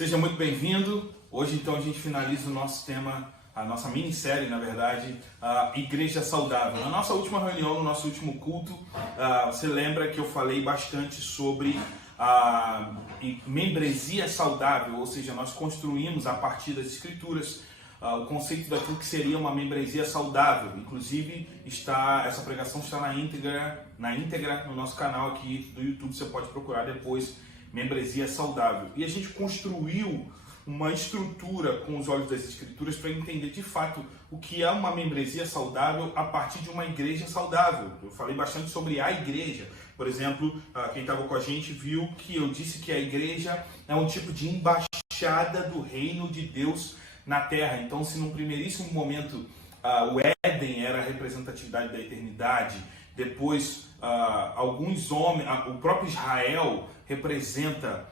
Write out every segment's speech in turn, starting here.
Seja muito bem-vindo. Hoje, então, a gente finaliza o nosso tema, a nossa minissérie, na verdade, a Igreja Saudável. Na nossa última reunião, no nosso último culto, você lembra que eu falei bastante sobre a membresia saudável, ou seja, nós construímos a partir das Escrituras o conceito daquilo que seria uma membresia saudável. Inclusive, essa pregação está na íntegra no nosso canal aqui do YouTube, você pode procurar depois, membresia saudável. E a gente construiu uma estrutura com os olhos das Escrituras para entender de fato o que é uma membresia saudável a partir de uma igreja saudável. Eu falei bastante sobre a igreja. Por exemplo, quem estava com a gente viu que eu disse que a igreja é um tipo de embaixada do reino de Deus na Terra. Então, se num primeiríssimo momento o Éden era a representatividade da eternidade, depois alguns homens, o próprio Israel representa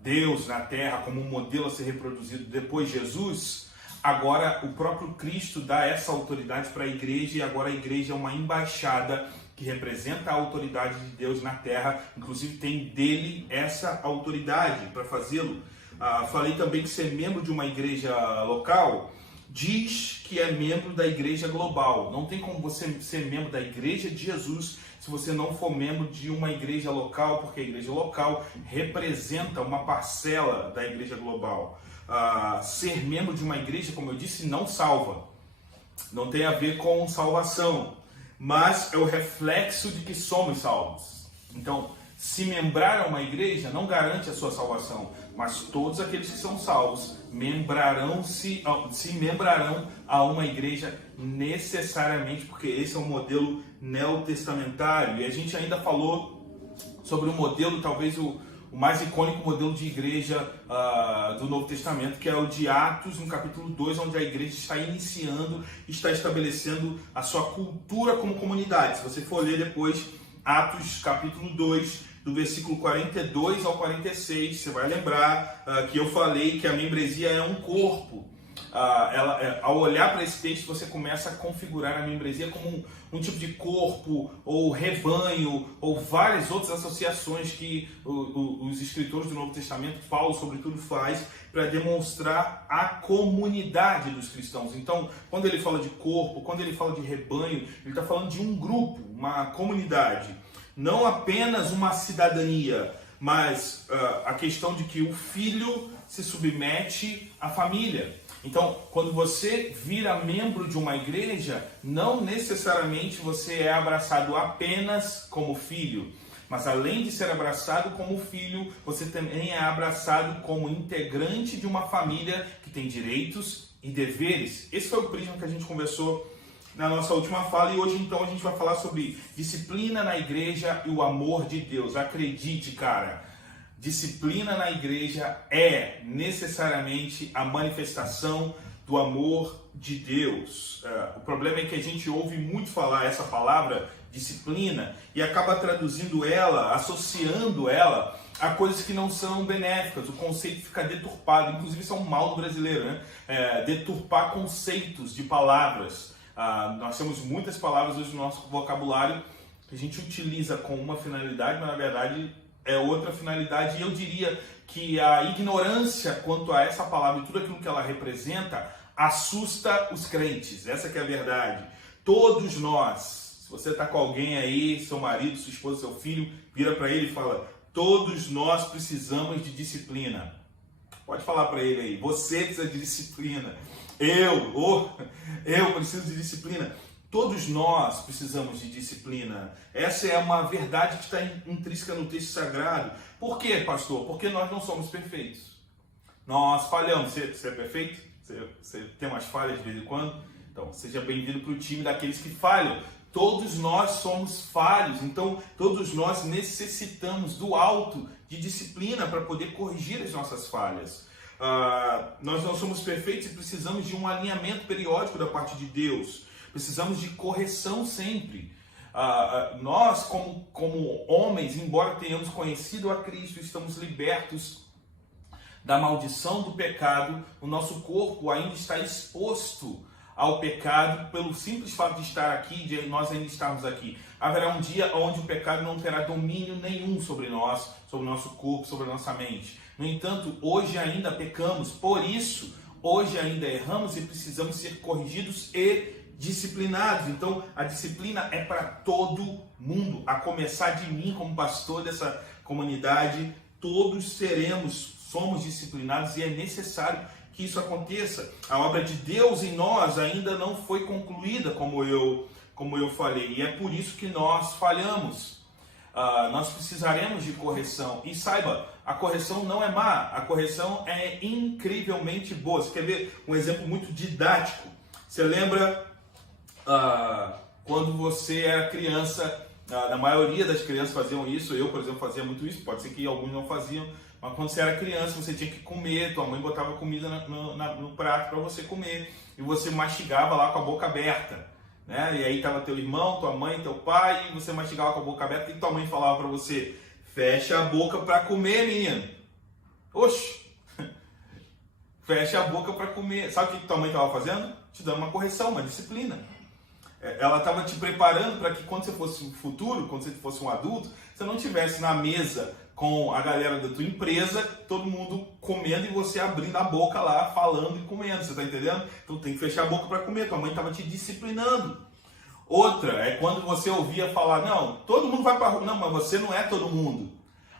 Deus na Terra como um modelo a ser reproduzido, depois Jesus, agora o próprio Cristo dá essa autoridade para a igreja, e agora a igreja é uma embaixada que representa a autoridade de Deus na Terra, inclusive tem dele essa autoridade para fazê-lo. Falei também que ser membro de uma igreja local diz que é membro da igreja global. Não tem como você ser membro da igreja de Jesus se você não for membro de uma igreja local, porque a igreja local representa uma parcela da igreja global. Ser membro de uma igreja, como eu disse, não salva. Não tem a ver com salvação, mas é o reflexo de que somos salvos. Então, se membrar a uma igreja não garante a sua salvação, mas todos aqueles que são salvos se membrarão a uma igreja necessariamente, porque esse é um modelo neotestamentário. E a gente ainda falou sobre o modelo, talvez o mais icônico modelo de igreja do Novo Testamento, que é o de Atos, no capítulo 2, onde a igreja está iniciando, está estabelecendo a sua cultura como comunidade. Se você for ler depois Atos capítulo 2, do versículo 42 ao 46, você vai lembrar que eu falei que a membresia é um corpo. Ao olhar para esse texto, você começa a configurar a membresia como um tipo de corpo, ou rebanho, ou várias outras associações que os escritores do Novo Testamento, Paulo sobretudo, faz para demonstrar a comunidade dos cristãos. Então, quando ele fala de corpo, quando ele fala de rebanho, ele está falando de um grupo, uma comunidade. Não apenas uma cidadania, mas a questão de que o filho se submete à família. Então, quando você vira membro de uma igreja, não necessariamente você é abraçado apenas como filho, mas além de ser abraçado como filho, você também é abraçado como integrante de uma família que tem direitos e deveres. Esse foi o prisma que a gente conversou na nossa última fala, e hoje então a gente vai falar sobre disciplina na igreja e o amor de Deus. Acredite, cara, disciplina na igreja é necessariamente a manifestação do amor de Deus. O problema é que a gente ouve muito falar essa palavra disciplina e acaba traduzindo ela, associando ela a coisas que não são benéficas. O conceito fica deturpado, inclusive isso é um mal do brasileiro, né? Deturpar conceitos de palavras. Nós temos muitas palavras hoje no nosso vocabulário que a gente utiliza com uma finalidade, mas na verdade é outra finalidade. E eu diria que a ignorância quanto a essa palavra e tudo aquilo que ela representa assusta os crentes. Essa que é a verdade. Todos nós, se você está com alguém aí, seu marido, sua esposa, seu filho, vira para ele e fala: todos nós precisamos de disciplina. Pode falar para ele aí, você precisa de disciplina. Eu preciso de disciplina. Todos nós precisamos de disciplina. Essa é uma verdade que está intrínseca no texto sagrado. Por quê, pastor? Porque nós não somos perfeitos. Nós falhamos. Você é perfeito? Você tem umas falhas de vez em quando? Então, seja bem-vindo para o time daqueles que falham. Todos nós somos falhos, então todos nós necessitamos do alto de disciplina para poder corrigir as nossas falhas. Nós não somos perfeitos e precisamos de um alinhamento periódico da parte de Deus. Precisamos de correção sempre. Nós, como homens, embora tenhamos conhecido a Cristo, estamos libertos da maldição do pecado, o nosso corpo ainda está exposto ao pecado pelo simples fato de estar aqui, de nós ainda estarmos aqui. Haverá um dia onde o pecado não terá domínio nenhum sobre nós, sobre o nosso corpo, sobre a nossa mente. No entanto, hoje ainda pecamos, por isso, hoje ainda erramos e precisamos ser corrigidos e disciplinados. Então, a disciplina é para todo mundo, a começar de mim como pastor dessa comunidade. Todos somos disciplinados e é necessário que isso aconteça. A obra de Deus em nós ainda não foi concluída, como eu falei, e é por isso que nós falhamos. Nós precisaremos de correção. E saiba, a correção não é má, a correção é incrivelmente boa. Você quer ver um exemplo muito didático? Você lembra quando você era criança? A maioria das crianças faziam isso. Eu, por exemplo, fazia muito isso. Pode ser que alguns não faziam. Mas quando você era criança, você tinha que comer, tua mãe botava comida no prato para você comer, e você mastigava lá com a boca aberta, né? E aí estava teu irmão, tua mãe, teu pai, e você mastigava com a boca aberta, e tua mãe falava para você: fecha a boca para comer, menino. Oxe! Fecha a boca para comer. Sabe o que tua mãe estava fazendo? Te dando uma correção, uma disciplina. Ela estava te preparando para que quando você fosse no futuro, quando você fosse um adulto, você não estivesse na mesa com a galera da tua empresa, todo mundo comendo e você abrindo a boca lá, falando e comendo, você está entendendo? Então tem que fechar a boca para comer, tua mãe estava te disciplinando. Outra é quando você ouvia falar: não, todo mundo vai para a rua. Não, mas você não é todo mundo.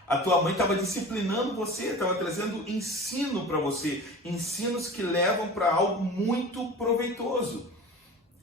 A tua mãe estava disciplinando você, estava trazendo ensino para você, ensinos que levam para algo muito proveitoso.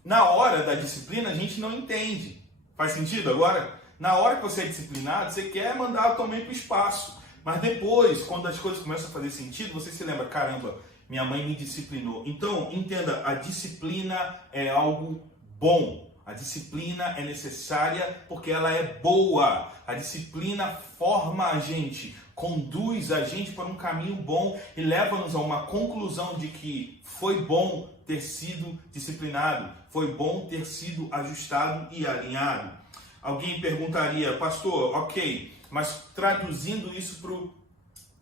Na hora da disciplina a gente não entende. Faz sentido agora? Na hora que você é disciplinado, você quer mandar a tua mãe para o espaço. Mas depois, quando as coisas começam a fazer sentido, você se lembra: caramba, minha mãe me disciplinou. Então, entenda, a disciplina é algo bom. A disciplina é necessária porque ela é boa. A disciplina forma a gente, conduz a gente para um caminho bom e leva-nos a uma conclusão de que foi bom ter sido disciplinado, foi bom ter sido ajustado e alinhado. Alguém perguntaria: pastor, ok, mas traduzindo isso para o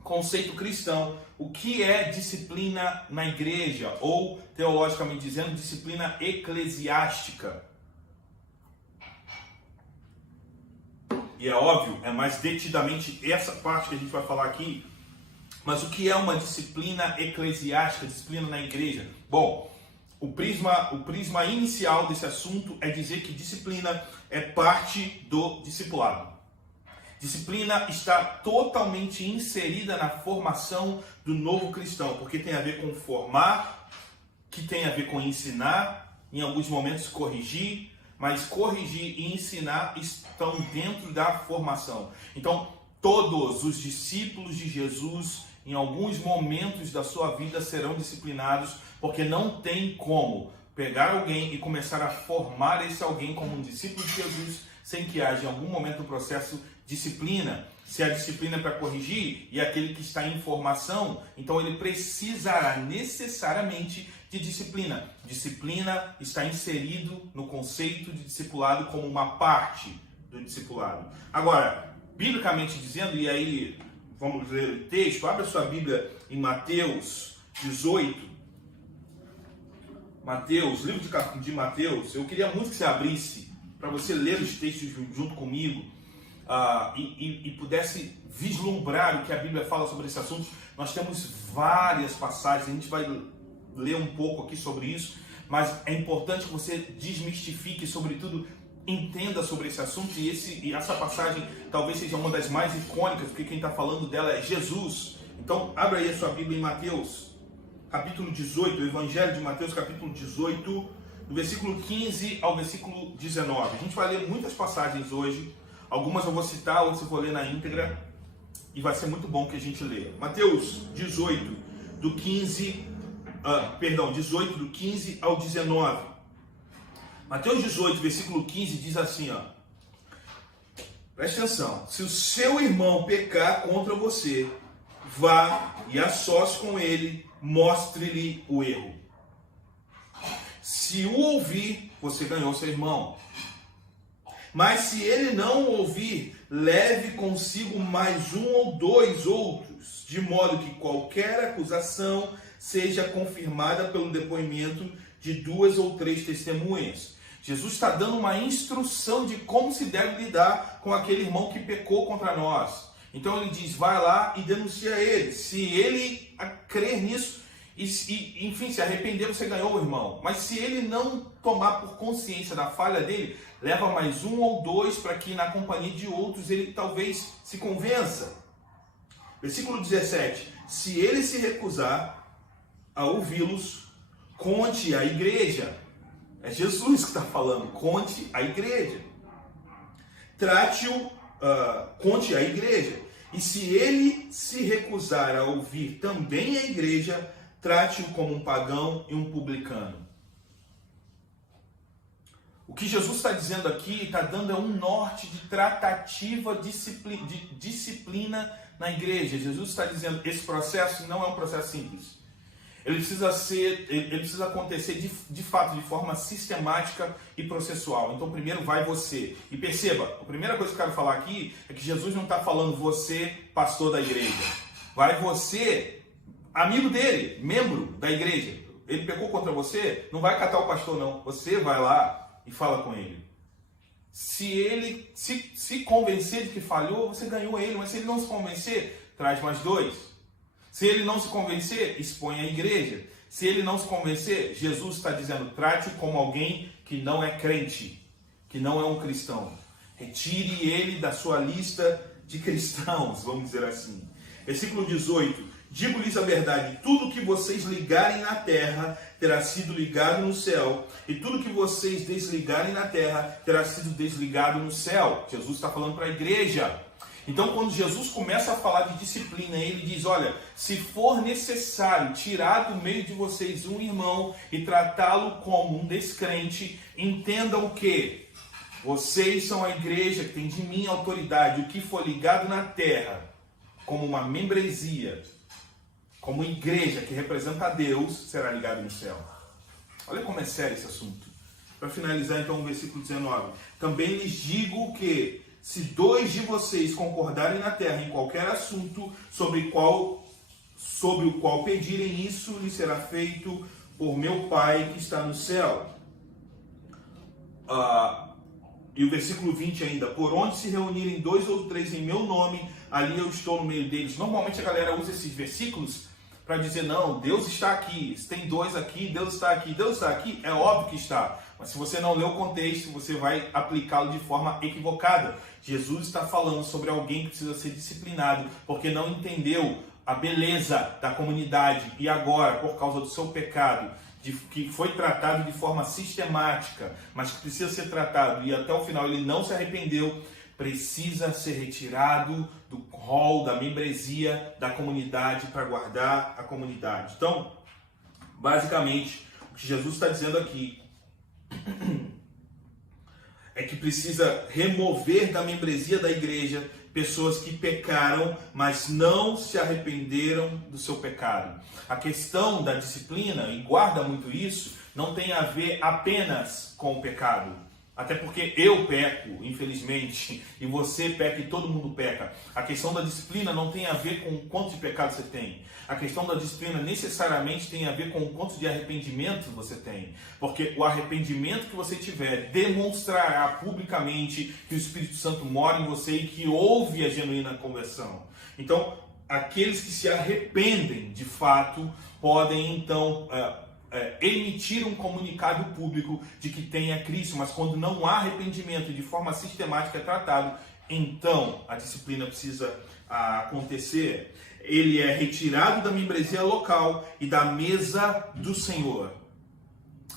conceito cristão, o que é disciplina na igreja? Ou, teologicamente dizendo, disciplina eclesiástica? E é óbvio, é mais detidamente essa parte que a gente vai falar aqui. Mas o que é uma disciplina eclesiástica, disciplina na igreja? Bom, o prisma inicial desse assunto é dizer que disciplina é parte do discipulado. Disciplina está totalmente inserida na formação do novo cristão, porque tem a ver com formar, que tem a ver com ensinar, em alguns momentos corrigir, mas corrigir e ensinar estão dentro da formação. Então, todos os discípulos de Jesus, em alguns momentos da sua vida, serão disciplinados, porque não tem como pegar alguém e começar a formar esse alguém como um discípulo de Jesus sem que haja em algum momento um processo de disciplina. Se a disciplina é para corrigir e aquele que está em formação, então ele precisará necessariamente de disciplina. Disciplina está inserido no conceito de discipulado como uma parte do discipulado. Agora, biblicamente dizendo, e aí vamos ler o texto, abre a sua Bíblia em Mateus 18. Mateus, livro de Mateus. Eu queria muito que você abrisse para você ler os textos junto comigo e pudesse vislumbrar o que a Bíblia fala sobre esse assunto. Nós temos várias passagens, a gente vai ler um pouco aqui sobre isso, mas é importante que você desmistifique, sobretudo entenda sobre esse assunto, e essa passagem talvez seja uma das mais icônicas, porque quem está falando dela é Jesus. Então, abra aí a sua Bíblia em Mateus, capítulo 18, o Evangelho de Mateus, capítulo 18, do versículo 15 ao versículo 19. A gente vai ler muitas passagens hoje, algumas eu vou citar, outras eu vou ler na íntegra, e vai ser muito bom que a gente leia. Mateus 18, do 15 ao 19. Mateus 18, versículo 15 diz assim, ó. Preste atenção. Se o seu irmão pecar contra você, vá e a sós com ele, mostre-lhe o erro. Se o ouvir, você ganhou seu irmão. Mas se ele não o ouvir, leve consigo mais um ou dois outros, de modo que qualquer acusação seja confirmada pelo depoimento de 2 ou 3 testemunhas. Jesus está dando uma instrução de como se deve lidar com aquele irmão que pecou contra nós. Então ele diz, vai lá e denuncia ele. Se ele crer nisso, enfim, se arrepender, você ganhou o irmão. Mas se ele não tomar por consciência da falha dele, leva mais 1 ou 2 para que na companhia de outros ele talvez se convença. Versículo 17. Se ele se recusar a ouvi-los, conte à igreja. É Jesus que está falando, conte à igreja. Trate-o, conte à igreja. E se ele se recusar a ouvir também a igreja, trate-o como um pagão e um publicano. O que Jesus está dizendo aqui, está dando um norte de tratativa, de disciplina na igreja. Jesus está dizendo que esse processo não é um processo simples. Ele precisa acontecer de fato, de forma sistemática e processual. Então primeiro vai você. E perceba, a primeira coisa que eu quero falar aqui é que Jesus não está falando você, pastor da igreja. Vai você, amigo dele, membro da igreja. Ele pecou contra você, não vai catar o pastor não. Você vai lá e fala com ele. Se ele se convencer de que falhou, você ganhou ele. Mas se ele não se convencer, traz mais 2. Se ele não se convencer, expõe a igreja. Se ele não se convencer, Jesus está dizendo, trate como alguém que não é crente, que não é um cristão. Retire ele da sua lista de cristãos, vamos dizer assim. Versículo 18. Digo-lhes a verdade, tudo que vocês ligarem na terra terá sido ligado no céu, e tudo que vocês desligarem na terra terá sido desligado no céu. Jesus está falando para a igreja. Então, quando Jesus começa a falar de disciplina, ele diz, olha, se for necessário tirar do meio de vocês um irmão e tratá-lo como um descrente, entendam que vocês são a igreja que tem de mim autoridade. O que for ligado na terra, como uma membresia, como igreja que representa a Deus, será ligado no céu. Olha como é sério esse assunto. Para finalizar, então, o versículo 19. Também lhes digo que, se 2 de vocês concordarem na terra em qualquer assunto sobre o qual pedirem, isso lhes será feito por meu Pai que está no céu. E o versículo 20 ainda, por onde se reunirem 2 ou 3 em meu nome, ali eu estou no meio deles. Normalmente a galera usa esses versículos para dizer, não, Deus está aqui, se tem 2 aqui, Deus está aqui. Deus está aqui, é óbvio que está. Mas se você não lê o contexto, você vai aplicá-lo de forma equivocada. Jesus está falando sobre alguém que precisa ser disciplinado, porque não entendeu a beleza da comunidade e agora, por causa do seu pecado, que foi tratado de forma sistemática, mas que precisa ser tratado e até o final ele não se arrependeu, precisa ser retirado do rol da membresia da comunidade para guardar a comunidade. Então, basicamente, o que Jesus está dizendo aqui é que precisa remover da membresia da igreja pessoas que pecaram, mas não se arrependeram do seu pecado. A questão da disciplina, e guarda muito isso, não tem a ver apenas com o pecado. Até porque eu peco, infelizmente, e você peca e todo mundo peca. A questão da disciplina não tem a ver com o quanto de pecado você tem. A questão da disciplina necessariamente tem a ver com o quanto de arrependimento você tem. Porque o arrependimento que você tiver demonstrará publicamente que o Espírito Santo mora em você e que houve a genuína conversão. Então, aqueles que se arrependem de fato podem então emitir um comunicado público de que tem a Cristo, mas quando não há arrependimento e de forma sistemática é tratado, então a disciplina precisa acontecer. Ele é retirado da membresia local e da mesa do Senhor.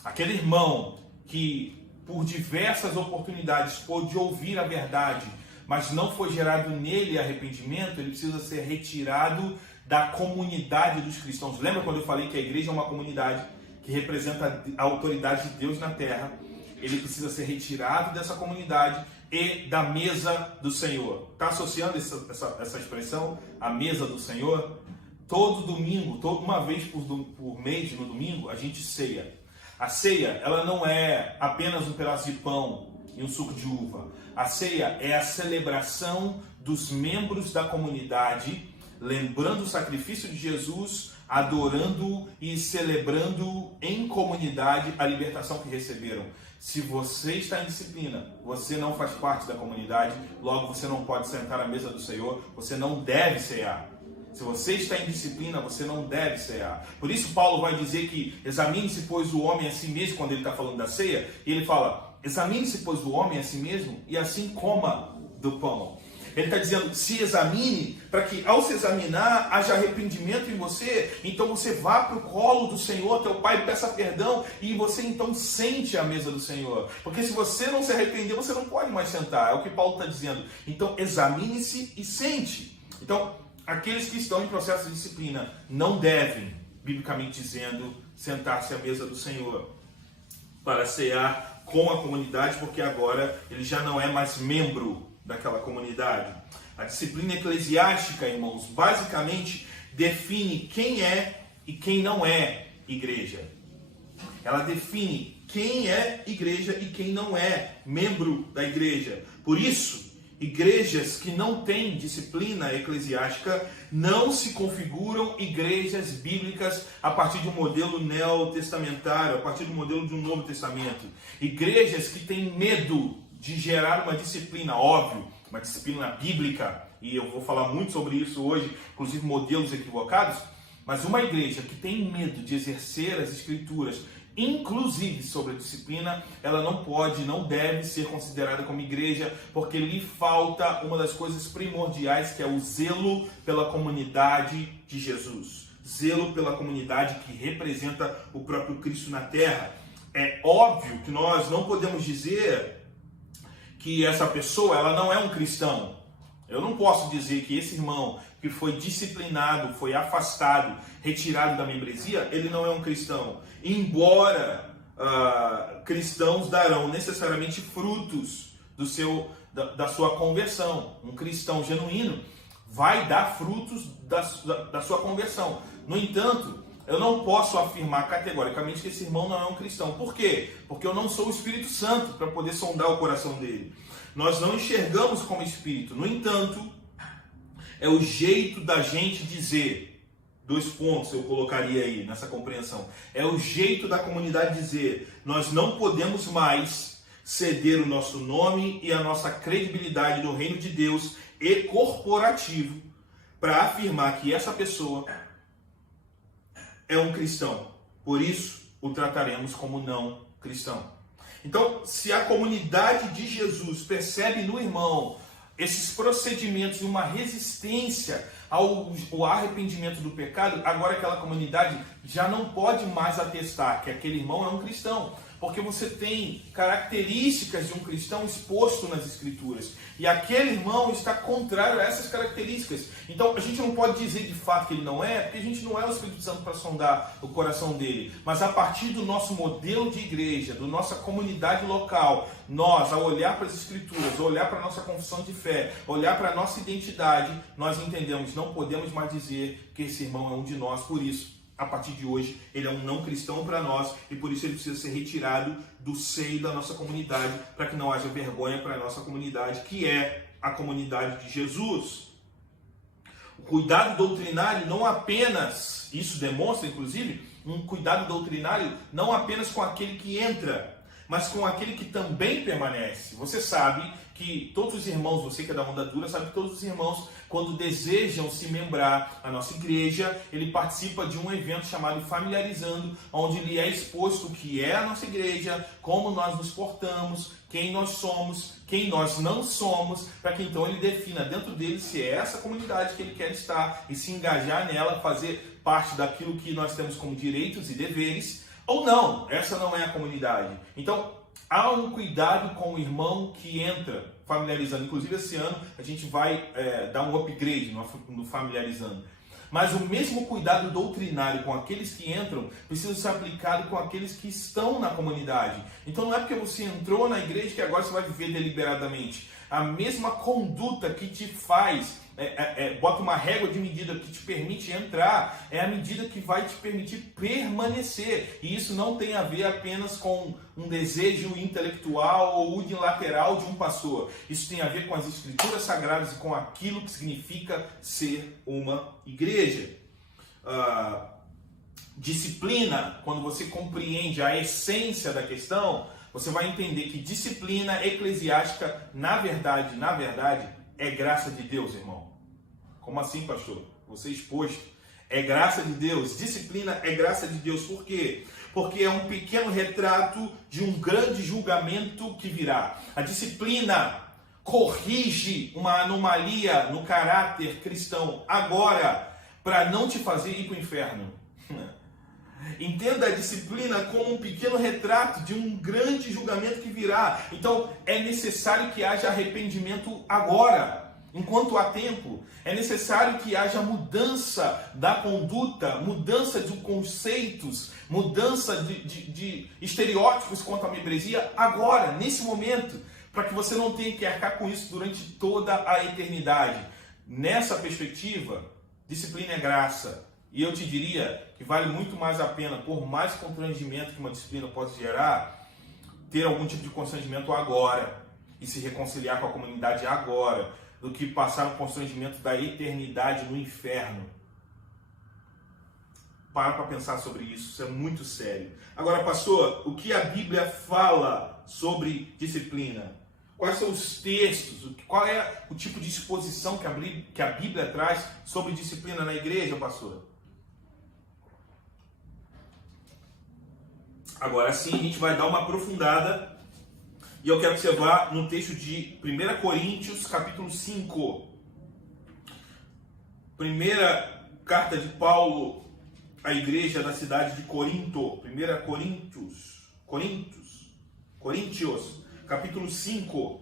Aquele irmão que por diversas oportunidades pôde ouvir a verdade, mas não foi gerado nele arrependimento, ele precisa ser retirado da comunidade dos cristãos. Lembra quando eu falei que a igreja é uma comunidade que representa a autoridade de Deus na terra? Ele precisa ser retirado dessa comunidade e da mesa do Senhor. Está associando essa expressão, a mesa do Senhor? Todo domingo, uma vez por mês, no domingo, a gente ceia. A ceia, ela não é apenas um pedaço de pão e um suco de uva. A ceia é a celebração dos membros da comunidade lembrando o sacrifício de Jesus, adorando e celebrando em comunidade a libertação que receberam. Se você está em disciplina, você não faz parte da comunidade, logo você não pode sentar à mesa do Senhor, você não deve cear. Se você está em disciplina, você não deve cear. Por isso Paulo vai dizer que examine-se, pois, o homem a si mesmo, quando ele está falando da ceia, e ele fala, examine-se, pois, o homem a si mesmo, e assim coma do pão. Ele está dizendo, se examine, para que ao se examinar, haja arrependimento em você, então você vá para o colo do Senhor, teu Pai, peça perdão, e você então sente a mesa do Senhor. Porque se você não se arrepender, você não pode mais sentar, é o que Paulo está dizendo. Então examine-se e sente. Então, aqueles que estão em processo de disciplina não devem, biblicamente dizendo, sentar-se à mesa do Senhor para cear com a comunidade, porque agora ele já não é mais membro daquela comunidade. A disciplina eclesiástica, irmãos, basicamente define quem é e quem não é igreja. Ela define quem é igreja e quem não é membro da igreja. Por isso, igrejas que não têm disciplina eclesiástica não se configuram igrejas bíblicas a partir de um modelo neotestamentário, a partir do modelo de um Novo Testamento. Igrejas que têm medo de gerar uma disciplina, óbvio, uma disciplina bíblica, e eu vou falar muito sobre isso hoje, inclusive modelos equivocados, mas uma igreja que tem medo de exercer as escrituras, inclusive sobre a disciplina, ela não pode, não deve ser considerada como igreja, porque lhe falta uma das coisas primordiais, que é o zelo pela comunidade de Jesus. Zelo pela comunidade que representa o próprio Cristo na terra. É óbvio que nós não podemos dizer que essa pessoa ela não é um cristão. Eu não posso dizer que esse irmão que foi disciplinado, foi afastado, retirado da membresia, ele não é um cristão. Embora cristãos darão necessariamente frutos da sua conversão. Um cristão genuíno vai dar frutos da sua conversão. No entanto, eu não posso afirmar categoricamente que esse irmão não é um cristão. Por quê? Porque eu não sou o Espírito Santo para poder sondar o coração dele. Nós não enxergamos como Espírito. No entanto, é o jeito da gente dizer, 2 pontos eu colocaria aí nessa compreensão. É o jeito da comunidade dizer, nós não podemos mais ceder o nosso nome e a nossa credibilidade no reino de Deus e corporativo para afirmar que essa pessoa é um cristão. Por isso, o trataremos como não cristão. Então, se a comunidade de Jesus percebe no irmão esses procedimentos de uma resistência ao arrependimento do pecado, agora aquela comunidade já não pode mais atestar que aquele irmão é um cristão, porque você tem características de um cristão exposto nas Escrituras, e aquele irmão está contrário a essas características. Então a gente não pode dizer de fato que ele não é, porque a gente não é o Espírito Santo para sondar o coração dele, mas a partir do nosso modelo de igreja, da nossa comunidade local, nós, ao olhar para as Escrituras, ao olhar para a nossa confissão de fé, olhar para a nossa identidade, nós entendemos, não podemos mais dizer que esse irmão é um de nós. Por isso, a partir de hoje, ele é um não cristão para nós, e por isso ele precisa ser retirado do seio da nossa comunidade, para que não haja vergonha para a nossa comunidade, que é a comunidade de Jesus. O cuidado doutrinário não apenas, isso demonstra inclusive, um cuidado doutrinário não apenas com aquele que entra, mas com aquele que também permanece. Você sabe que todos os irmãos, você que é da onda dura, sabe que todos os irmãos, quando desejam se membrar à nossa igreja, ele participa de um evento chamado Familiarizando, onde lhe é exposto o que é a nossa igreja, como nós nos portamos, quem nós somos, quem nós não somos, para que então ele defina dentro dele se é essa comunidade que ele quer estar e se engajar nela, fazer parte daquilo que nós temos como direitos e deveres, ou não, essa não é a comunidade. Então, há um cuidado com o irmão que entra familiarizando. Inclusive, esse ano a gente vai dar um upgrade no familiarizando. Mas o mesmo cuidado doutrinário com aqueles que entram precisa ser aplicado com aqueles que estão na comunidade. Então, não é porque você entrou na igreja que agora você vai viver deliberadamente. A mesma conduta que te faz bota uma régua de medida que te permite entrar, é a medida que vai te permitir permanecer. E isso não tem a ver apenas com um desejo intelectual ou unilateral de um pastor. Isso tem a ver com as escrituras sagradas e com aquilo que significa ser uma igreja. Disciplina, quando você compreende a essência da questão, você vai entender que disciplina eclesiástica, na verdade, é graça de Deus, irmão. Como assim, pastor? Você exposto. É graça de Deus. Disciplina é graça de Deus. Por quê? Porque é um pequeno retrato de um grande julgamento que virá. A disciplina corrige uma anomalia no caráter cristão agora, para não te fazer ir para o inferno. Entenda a disciplina como um pequeno retrato de um grande julgamento que virá. Então, é necessário que haja arrependimento agora, enquanto há tempo. É necessário que haja mudança da conduta, mudança de conceitos, mudança de estereótipos quanto à membresia agora, nesse momento, para que você não tenha que arcar com isso durante toda a eternidade. Nessa perspectiva, disciplina é graça. E eu te diria que vale muito mais a pena, por mais constrangimento que uma disciplina pode gerar, ter algum tipo de constrangimento agora e se reconciliar com a comunidade agora, do que passar um constrangimento da eternidade no inferno. Para pensar sobre isso, isso é muito sério. Agora, pastor, o que a Bíblia fala sobre disciplina? Quais são os textos? Qual é o tipo de exposição que a Bíblia traz sobre disciplina na igreja, pastor? Agora sim, a gente vai dar uma aprofundada e eu quero que você vá no texto de 1 Coríntios, capítulo 5. Primeira carta de Paulo à igreja da cidade de Corinto. 1 Coríntios, capítulo 5.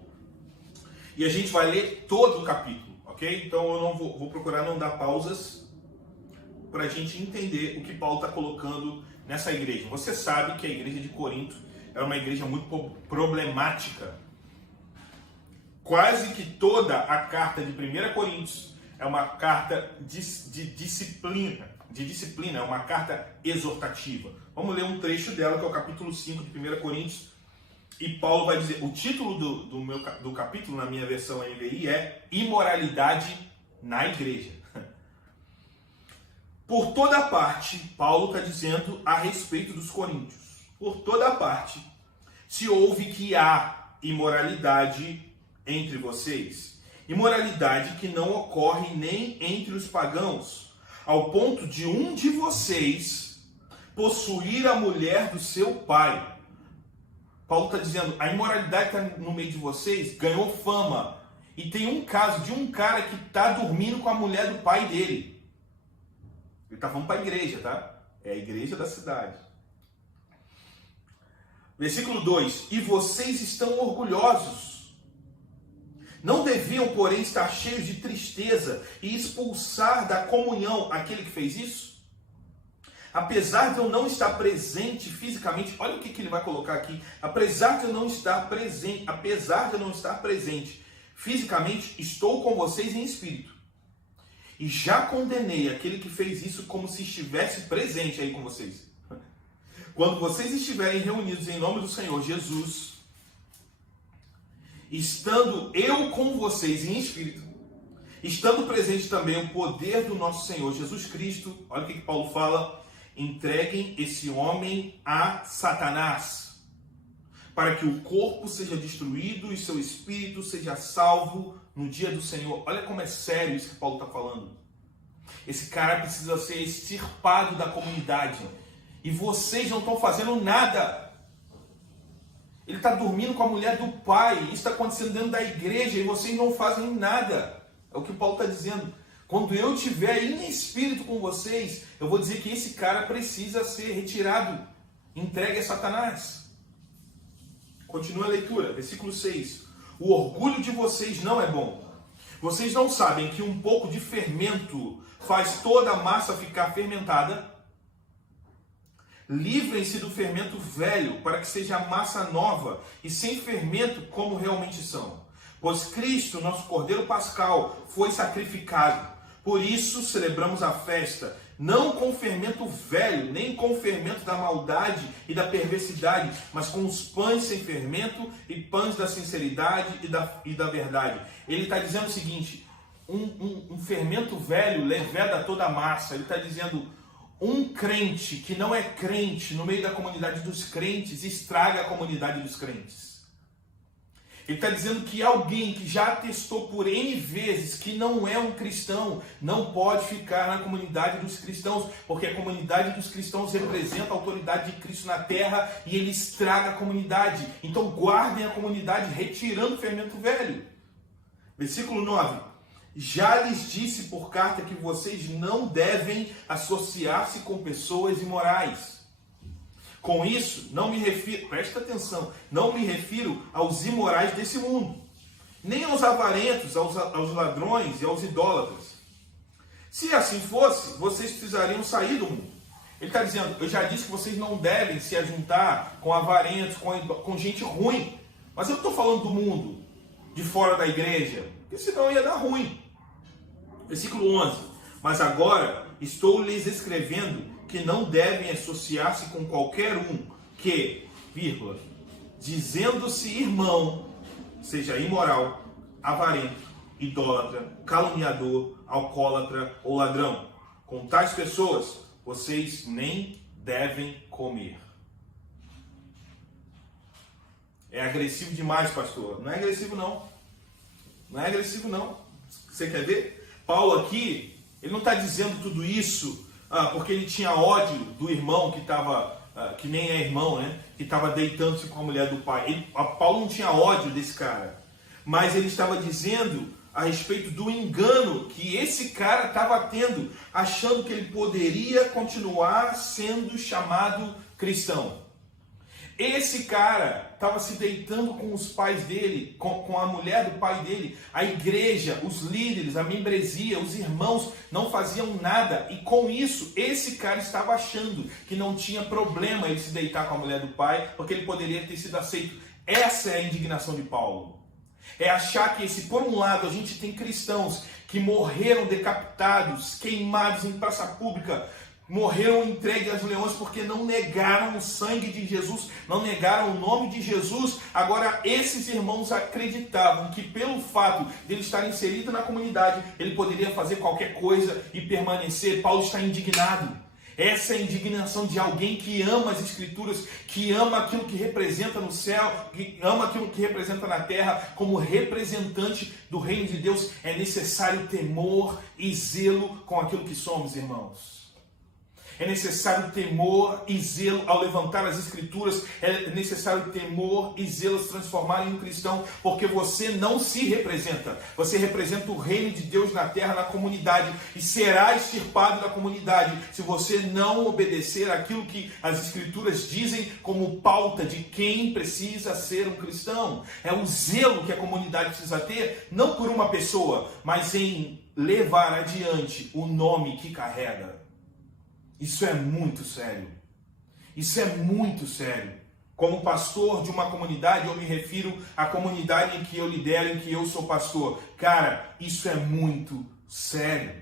E a gente vai ler todo o capítulo, ok? Então eu não vou procurar não dar pausas para a gente entender o que Paulo está colocando nessa igreja. Você sabe que a igreja de Corinto era uma igreja muito problemática. Quase que toda a carta de 1 Coríntios é uma carta de disciplina, é uma carta exortativa. Vamos ler um trecho dela, que é o capítulo 5 de 1 Coríntios, e Paulo vai dizer, o título do capítulo, na minha versão NVI, é Imoralidade na Igreja. Por toda parte, Paulo está dizendo a respeito dos coríntios, por toda parte se ouve que há imoralidade entre vocês, imoralidade que não ocorre nem entre os pagãos, ao ponto de um de vocês possuir a mulher do seu pai. Paulo está dizendo, a imoralidade que está no meio de vocês ganhou fama, e tem um caso de um cara que está dormindo com a mulher do pai dele. Ele está falando para a igreja, tá? É a igreja da cidade. Versículo 2. E vocês estão orgulhosos. Não deviam, porém, estar cheios de tristeza e expulsar da comunhão aquele que fez isso? Apesar de eu não estar presente fisicamente, olha o que ele vai colocar aqui. Apesar de eu não estar presente fisicamente, estou com vocês em espírito. E já condenei aquele que fez isso como se estivesse presente aí com vocês. Quando vocês estiverem reunidos em nome do Senhor Jesus, estando eu com vocês em espírito, estando presente também o poder do nosso Senhor Jesus Cristo, olha o que Paulo fala, entreguem esse homem a Satanás, para que o corpo seja destruído e seu espírito seja salvo no dia do Senhor. Olha como é sério isso que Paulo está falando. Esse cara precisa ser extirpado da comunidade. E vocês não estão fazendo nada. Ele está dormindo com a mulher do pai. Isso está acontecendo dentro da igreja e vocês não fazem nada. É o que Paulo está dizendo. Quando eu estiver em espírito com vocês, eu vou dizer que esse cara precisa ser retirado, entregue a Satanás. Continua a leitura, versículo 6. O orgulho de vocês não é bom. Vocês não sabem que um pouco de fermento faz toda a massa ficar fermentada? Livrem-se do fermento velho, para que seja massa nova e sem fermento como realmente são. pois Cristo, nosso Cordeiro Pascal, foi sacrificado. Por isso celebramos a festa, não com o fermento velho, nem com o fermento da maldade e da perversidade, mas com os pães sem fermento e pães da sinceridade e da verdade. Ele está dizendo o seguinte, um fermento velho leveda toda a massa. Ele está dizendo, um crente que não é crente no meio da comunidade dos crentes estraga a comunidade dos crentes. Ele está dizendo que alguém que já atestou por N vezes que não é um cristão, não pode ficar na comunidade dos cristãos, porque a comunidade dos cristãos representa a autoridade de Cristo na terra e ele estraga a comunidade. Então guardem a comunidade retirando o fermento velho. Versículo 9. Já lhes disse por carta que vocês não devem associar-se com pessoas imorais. Com isso, não me refiro, presta atenção, não me refiro aos imorais desse mundo, nem aos avarentos, aos ladrões e aos idólatras. Se assim fosse, vocês precisariam sair do mundo. Ele está dizendo, eu já disse que vocês não devem se ajuntar com avarentos, com gente ruim. Mas eu estou falando do mundo, de fora da igreja, porque senão ia dar ruim. Versículo 11. Mas agora estou lhes escrevendo que não devem associar-se com qualquer um que, vírgula, dizendo-se irmão, seja imoral, avarento, idólatra, caluniador, alcoólatra ou ladrão. Com tais pessoas, vocês nem devem comer. É agressivo demais, pastor. Não é agressivo, não. Não é agressivo, não. Você quer ver? Paulo aqui, ele não está dizendo tudo isso porque ele tinha ódio do irmão que estava, que nem é irmão, né? Que estava deitando-se com a mulher do pai. Paulo não tinha ódio desse cara, mas ele estava dizendo a respeito do engano que esse cara estava tendo, achando que ele poderia continuar sendo chamado cristão. Esse cara estava se deitando com os pais dele, com a mulher do pai dele. A igreja, os líderes, a membresia, os irmãos não faziam nada. E com isso, esse cara estava achando que não tinha problema ele se deitar com a mulher do pai, porque ele poderia ter sido aceito. Essa é a indignação de Paulo. É achar que por um lado, a gente tem cristãos que morreram decapitados, queimados em praça pública, morreram entregues aos leões porque não negaram o sangue de Jesus, não negaram o nome de Jesus. Agora esses irmãos acreditavam que pelo fato de ele estar inserido na comunidade, ele poderia fazer qualquer coisa e permanecer. Paulo está indignado. Essa é a indignação de alguém que ama as Escrituras, que ama aquilo que representa no céu, que ama aquilo que representa na terra. Como representante do reino de Deus, é necessário temor e zelo com aquilo que somos, irmãos. É necessário temor e zelo ao levantar as Escrituras. É necessário temor e zelo se transformar em um cristão, porque você não se representa. Você representa o reino de Deus na terra, na comunidade, e será extirpado da comunidade se você não obedecer aquilo que as Escrituras dizem como pauta de quem precisa ser um cristão. É o zelo que a comunidade precisa ter, não por uma pessoa, mas em levar adiante o nome que carrega. Isso é muito sério. Isso é muito sério. Como pastor de uma comunidade, eu me refiro à comunidade em que eu lidero, em que eu sou pastor. Cara, isso é muito sério.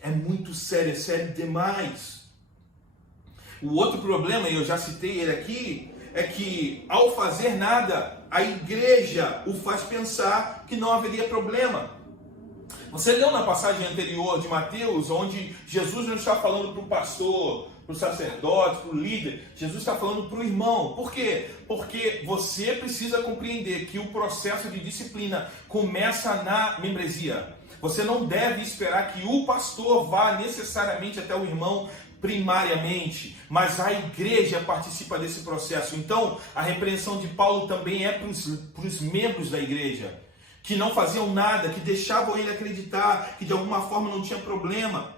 É muito sério, é sério demais. O outro problema, e eu já citei ele aqui, é que ao fazer nada, a igreja o faz pensar que não haveria problema. Você leu na passagem anterior de Mateus, onde Jesus não está falando para o pastor, para o sacerdote, para o líder. Jesus está falando para o irmão. Por quê? Porque você precisa compreender que o processo de disciplina começa na membresia. Você não deve esperar que o pastor vá necessariamente até o irmão primariamente, mas a igreja participa desse processo. Então, a repreensão de Paulo também é para os membros da igreja, que não faziam nada, que deixavam ele acreditar que de alguma forma não tinha problema,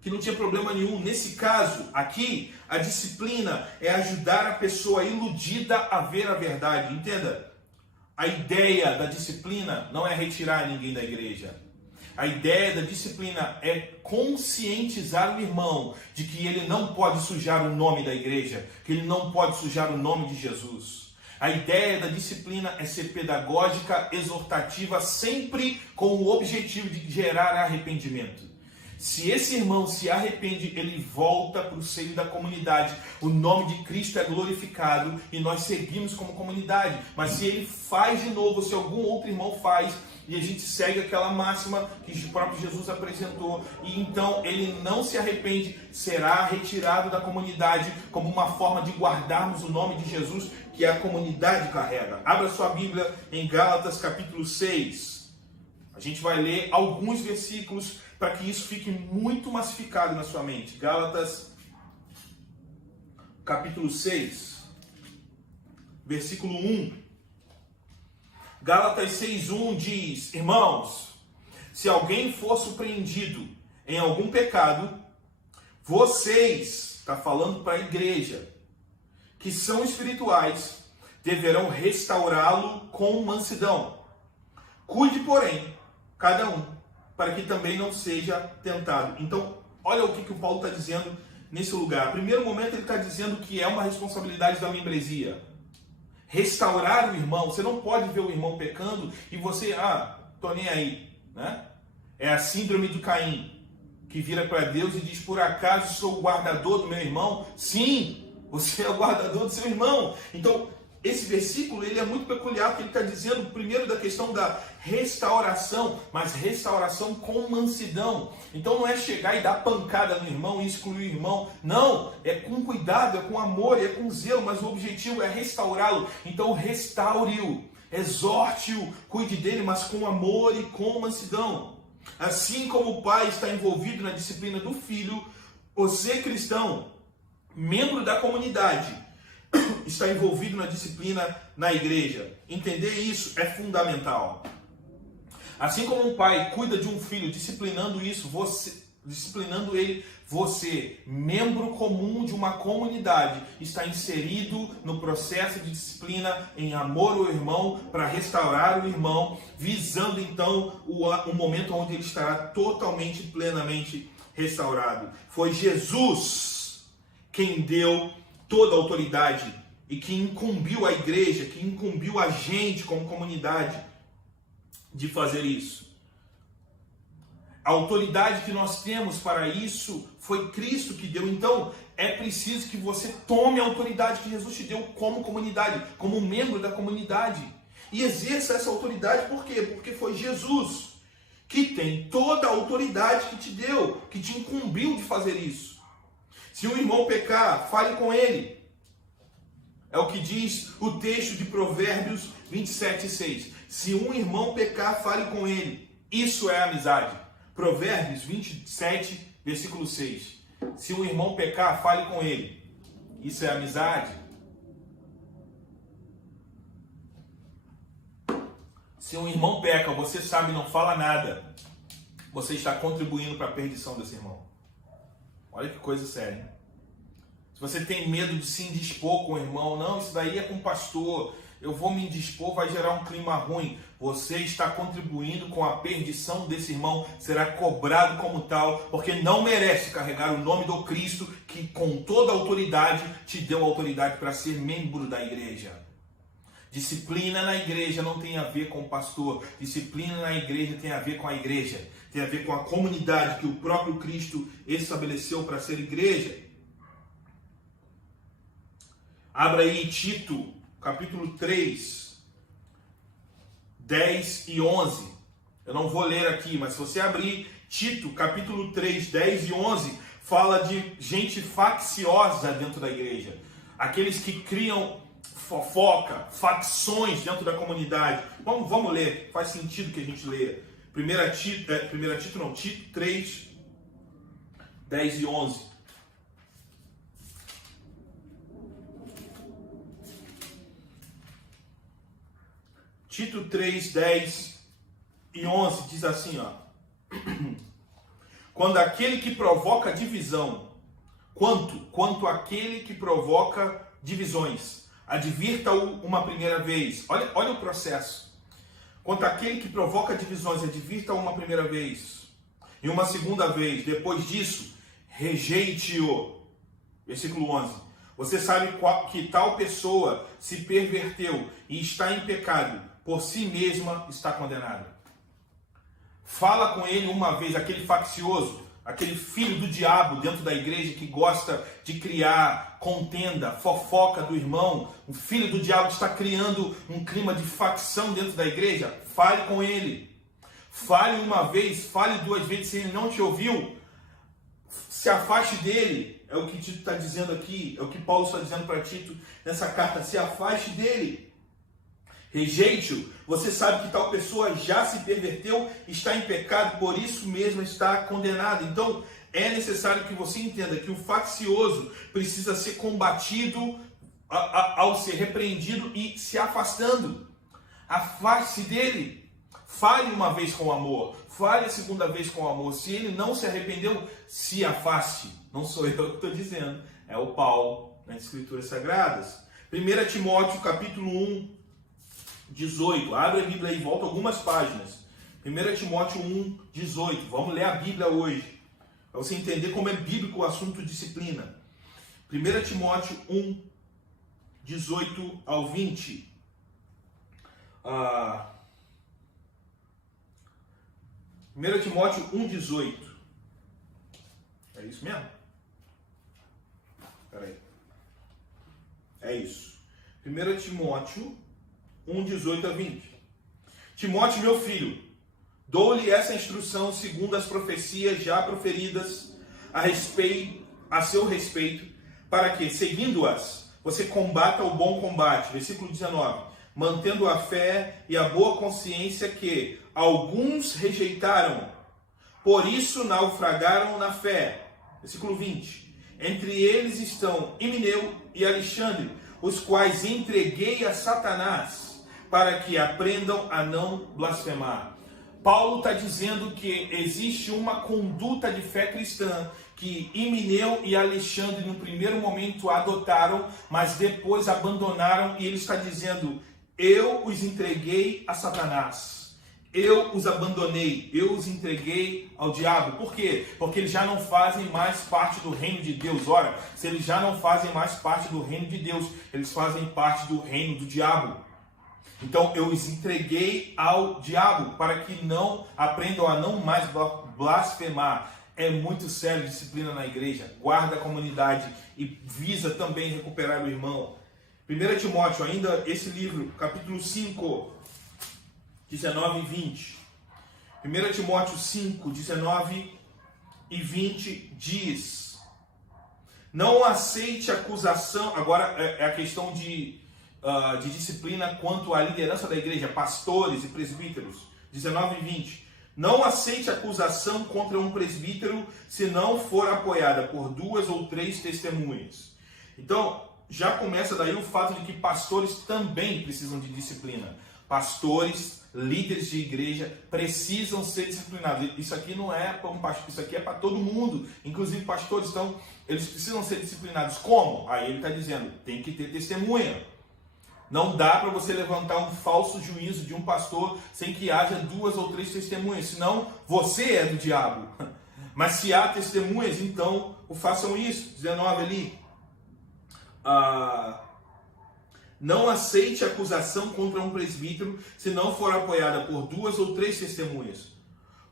que não tinha problema nenhum. Nesse caso aqui, a disciplina é ajudar a pessoa iludida a ver a verdade. Entenda, a ideia da disciplina não é retirar ninguém da igreja. A ideia da disciplina é conscientizar o irmão de que ele não pode sujar o nome da igreja, que ele não pode sujar o nome de Jesus. A ideia da disciplina é ser pedagógica, exortativa, sempre com o objetivo de gerar arrependimento. Se esse irmão se arrepende, ele volta para o seio da comunidade. O nome de Cristo é glorificado e nós seguimos como comunidade. Mas se ele faz de novo, se algum outro irmão faz, e a gente segue aquela máxima que o próprio Jesus apresentou, e então ele não se arrepende, será retirado da comunidade como uma forma de guardarmos o nome de Jesus que a comunidade carrega. Abra sua Bíblia em Gálatas capítulo 6. A gente vai ler alguns versículos para que isso fique muito massificado na sua mente. Gálatas capítulo 6, versículo 1. Gálatas 6:1 diz: irmãos, se alguém for surpreendido em algum pecado, vocês, está falando para a igreja, que são espirituais, deverão restaurá-lo com mansidão. Cuide, porém, cada um, para que também não seja tentado. Então, olha o que o Paulo está dizendo nesse lugar. Primeiro momento, ele está dizendo que é uma responsabilidade da membresia. Restaurar o irmão. Você não pode ver o irmão pecando e você, tô nem aí, né? É a síndrome de Caim, que vira para Deus e diz: por acaso sou o guardador do meu irmão? Sim, você é o guardador do seu irmão. Então, esse versículo ele é muito peculiar, porque ele está dizendo primeiro da questão da restauração, mas restauração com mansidão. Então não é chegar e dar pancada no irmão e excluir o irmão. Não, é com cuidado, é com amor, é com zelo, mas o objetivo é restaurá-lo. Então restaure-o, exorte-o, cuide dele, mas com amor e com mansidão. Assim como o pai está envolvido na disciplina do filho, você cristão, membro da comunidade, está envolvido na disciplina na igreja. Entender isso é fundamental. Assim como um pai cuida de um filho, disciplinando ele, você, membro comum de uma comunidade, está inserido no processo de disciplina em amor ao irmão, para restaurar o irmão, visando então o momento onde ele estará totalmente, plenamente restaurado. Foi Jesus quem deu toda a autoridade e que incumbiu a igreja, que incumbiu a gente como comunidade de fazer isso. A autoridade que nós temos para isso foi Cristo que deu. Então é preciso que você tome a autoridade que Jesus te deu como comunidade, como membro da comunidade, e exerça essa autoridade. Por quê? Porque foi Jesus que tem toda a autoridade que te deu, que te incumbiu de fazer isso. Se um irmão pecar, fale com ele. É o que diz o texto de Provérbios 27:6. Se um irmão pecar, fale com ele. Isso é amizade. Provérbios 27, versículo 6. Se um irmão pecar, fale com ele. Isso é amizade. Se um irmão peca, você sabe e não fala nada, você está contribuindo para a perdição desse irmão. Olha que coisa séria, hein? Se você tem medo de se indispor com o irmão, não, isso daí é com o pastor, eu vou me indispor, vai gerar um clima ruim. Você está contribuindo com a perdição desse irmão, será cobrado como tal, porque não merece carregar o nome do Cristo, que com toda a autoridade te deu autoridade para ser membro da igreja. Disciplina na igreja não tem a ver com o pastor, disciplina na igreja tem a ver com a igreja, tem a ver com a comunidade que o próprio Cristo estabeleceu para ser igreja. Abra aí Tito, capítulo 3, 10 e 11. Eu não vou ler aqui, mas se você abrir Tito, capítulo 3, 10 e 11, fala de gente facciosa dentro da igreja. Aqueles que criam fofoca, facções dentro da comunidade. Vamos ler, faz sentido que a gente leia. Tito 3, 10 e 11. Tito 3, 10 e 11 diz assim, ó. Quando aquele que provoca divisão, quanto aquele que provoca divisões, advirta-o uma primeira vez. Olha o processo. Quanto aquele que provoca divisões, advirta-o uma primeira vez. E uma segunda vez. Depois disso, rejeite-o. Versículo 11. Você sabe que tal pessoa se perverteu e está em pecado, por si mesma está condenada. Fala com ele uma vez, aquele faccioso, aquele filho do diabo dentro da igreja que gosta de criar contenda, fofoca do irmão. O filho do diabo está criando um clima de facção dentro da igreja. Fale com ele. Fale uma vez, fale duas vezes. Se ele não te ouviu, se afaste dele. É o que Tito está dizendo aqui, é o que Paulo está dizendo para Tito nessa carta. Se afaste dele. Rejeite-o. Você sabe que tal pessoa já se perverteu, está em pecado, por isso mesmo está condenado. Então, é necessário que você entenda que o faccioso precisa ser combatido ao ser repreendido e se afastando. Afaste-se dele. Fale uma vez com amor. Fale a segunda vez com amor. Se ele não se arrependeu, se afaste. Não sou eu que estou dizendo. É o Paulo nas Escrituras Sagradas. 1 Timóteo capítulo 1, 18. Abre a Bíblia aí, volta algumas páginas. 1 Timóteo 1, 18. Vamos ler a Bíblia hoje, para você entender como é bíblico o assunto disciplina. 1 Timóteo 1, 18 ao 20. 1 Timóteo 1, 18. É isso mesmo? Espera aí. É isso. 1 Timóteo 1, 18 a 20. Timóteo, meu filho, dou-lhe essa instrução segundo as profecias já proferidas a seu respeito, para que, seguindo-as, você combata o bom combate. Versículo 19. Mantendo a fé e a boa consciência que alguns rejeitaram, por isso naufragaram na fé. Versículo 20. Entre eles estão Himeneu e Alexandre, os quais entreguei a Satanás, para que aprendam a não blasfemar. Paulo está dizendo que existe uma conduta de fé cristã que Himeneu e Alexandre no primeiro momento adotaram, mas depois abandonaram, e ele está dizendo: eu os entreguei a Satanás, eu os abandonei, eu os entreguei ao diabo. Por quê? Porque eles já não fazem mais parte do reino de Deus. Ora, se eles já não fazem mais parte do reino de Deus, eles fazem parte do reino do diabo. Então eu os entreguei ao diabo para que não aprendam a não mais blasfemar. É muito sério disciplina na igreja. Guarda a comunidade e visa também recuperar o irmão. 1 Timóteo, ainda esse livro, capítulo 5, 19 e 20. 1 Timóteo 5, 19 e 20 diz: não aceite acusação. Agora é a questão de disciplina quanto à liderança da igreja, pastores e presbíteros. 19 e 20. Não aceite acusação contra um presbítero se não for apoiada por 2 ou 3 testemunhas. Então, já começa daí o fato de que pastores também precisam de disciplina. Pastores, líderes de igreja precisam ser disciplinados. Isso aqui não é para um pastor, isso aqui é para todo mundo, inclusive pastores. Então, eles precisam ser disciplinados. Como? Aí ele está dizendo, tem que ter testemunha. Não dá para você levantar um falso juízo de um pastor sem que haja 2 ou 3 testemunhas, senão você é do diabo. Mas se há testemunhas, então façam isso. 19 ali. Não aceite acusação contra um presbítero se não for apoiada por 2 ou 3 testemunhas.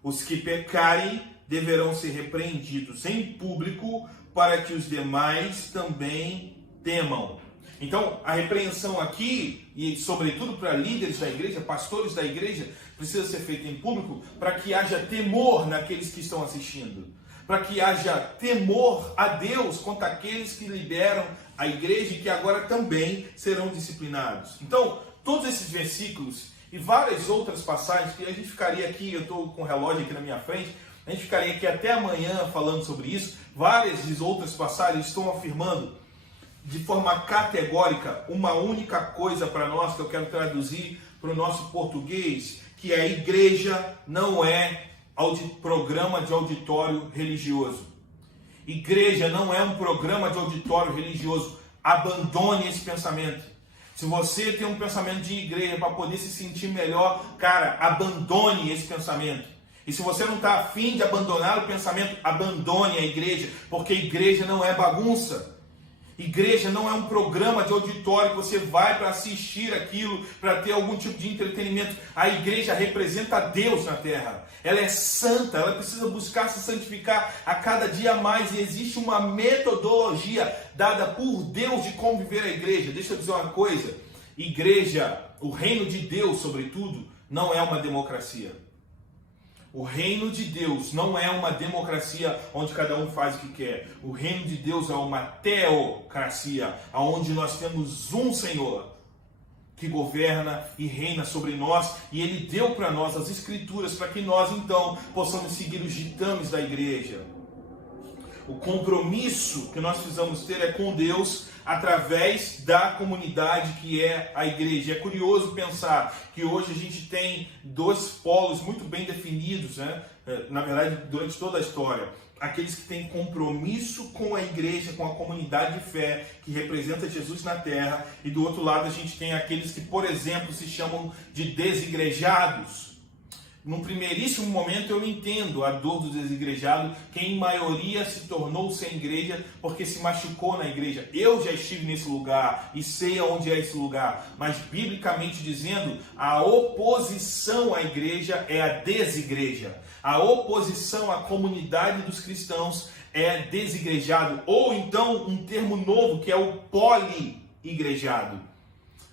Os que pecarem deverão ser repreendidos em público para que os demais também temam. Então, a repreensão aqui, e sobretudo para líderes da igreja, pastores da igreja, precisa ser feita em público para que haja temor naqueles que estão assistindo. Para que haja temor a Deus quanto àqueles que lideram a igreja e que agora também serão disciplinados. Então, todos esses versículos e várias outras passagens que a gente ficaria aqui, eu estou com o relógio aqui na minha frente, a gente ficaria aqui até amanhã falando sobre isso. Várias outras passagens estão afirmando de forma categórica uma única coisa para nós, que eu quero traduzir para o nosso português, que a igreja não é programa de auditório religioso. Igreja não é um programa de auditório religioso. Abandone esse pensamento. Se você tem um pensamento de igreja para poder se sentir melhor, cara, abandone esse pensamento. E se você não está afim de abandonar o pensamento, abandone a igreja, porque a igreja não é bagunça. Igreja não é um programa de auditório que você vai para assistir aquilo, para ter algum tipo de entretenimento. A igreja representa Deus na terra. Ela é santa, ela precisa buscar se santificar a cada dia mais. E existe uma metodologia dada por Deus de como viver a igreja. Deixa eu dizer uma coisa. Igreja, o reino de Deus, sobretudo, não é uma democracia. O reino de Deus não é uma democracia onde cada um faz o que quer. O reino de Deus é uma teocracia, onde nós temos um Senhor que governa e reina sobre nós, e Ele deu para nós as Escrituras para que nós então possamos seguir os ditames da igreja. O compromisso que nós precisamos ter é com Deus através da comunidade que é a igreja. É curioso pensar que hoje a gente tem dois polos muito bem definidos, né? Na verdade, durante toda a história. Aqueles que têm compromisso com a igreja, com a comunidade de fé, que representa Jesus na terra. E do outro lado a gente tem aqueles que, por exemplo, se chamam de desigrejados. Num primeiríssimo momento eu entendo a dor do desigrejado, que em maioria se tornou sem igreja porque se machucou na igreja. Eu já estive nesse lugar e sei aonde é esse lugar, mas biblicamente dizendo, a oposição à igreja é a desigreja. A oposição à comunidade dos cristãos é desigrejado, ou então um termo novo que é o poliigrejado.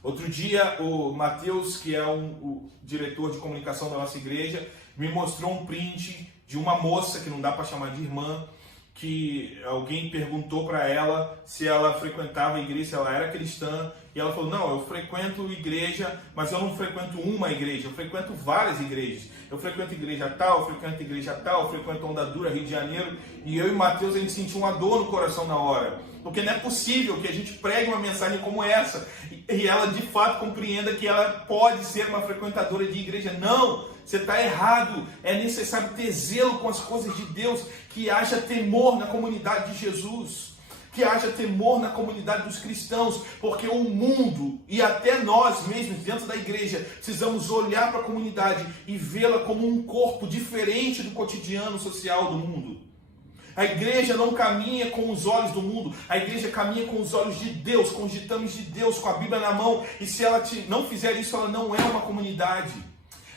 Outro dia, o Matheus, que é o diretor de comunicação da nossa igreja, me mostrou um print de uma moça, que não dá para chamar de irmã, que alguém perguntou para ela se ela frequentava a igreja, se ela era cristã, e ela falou, não, eu frequento igreja, mas eu não frequento uma igreja, eu frequento várias igrejas. Eu frequento igreja tal, eu frequento igreja tal, eu frequento Onda Dura, Rio de Janeiro, e eu e o Matheus, a gente sentiu uma dor no coração na hora. Porque não é possível que a gente pregue uma mensagem como essa e ela de fato compreenda que ela pode ser uma frequentadora de igreja. Não, você está errado. É necessário ter zelo com as coisas de Deus, que haja temor na comunidade de Jesus, que haja temor na comunidade dos cristãos, porque o mundo e até nós mesmos dentro da igreja precisamos olhar para a comunidade e vê-la como um corpo diferente do cotidiano social do mundo. A igreja não caminha com os olhos do mundo, a igreja caminha com os olhos de Deus, com os ditames de Deus, com a Bíblia na mão, e se ela não fizer isso, ela não é uma comunidade.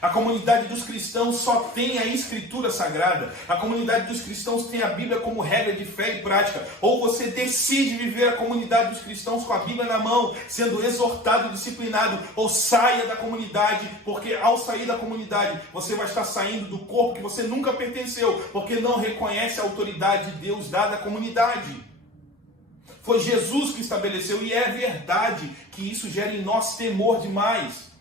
A comunidade dos cristãos só tem a Escritura Sagrada. A comunidade dos cristãos tem a Bíblia como regra de fé e prática. Ou você decide viver a comunidade dos cristãos com a Bíblia na mão, sendo exortado, disciplinado, ou saia da comunidade, porque ao sair da comunidade, você vai estar saindo do corpo que você nunca pertenceu, porque não reconhece a autoridade de Deus dada à comunidade. Foi Jesus que estabeleceu, e é verdade que isso gera em nós temor demais.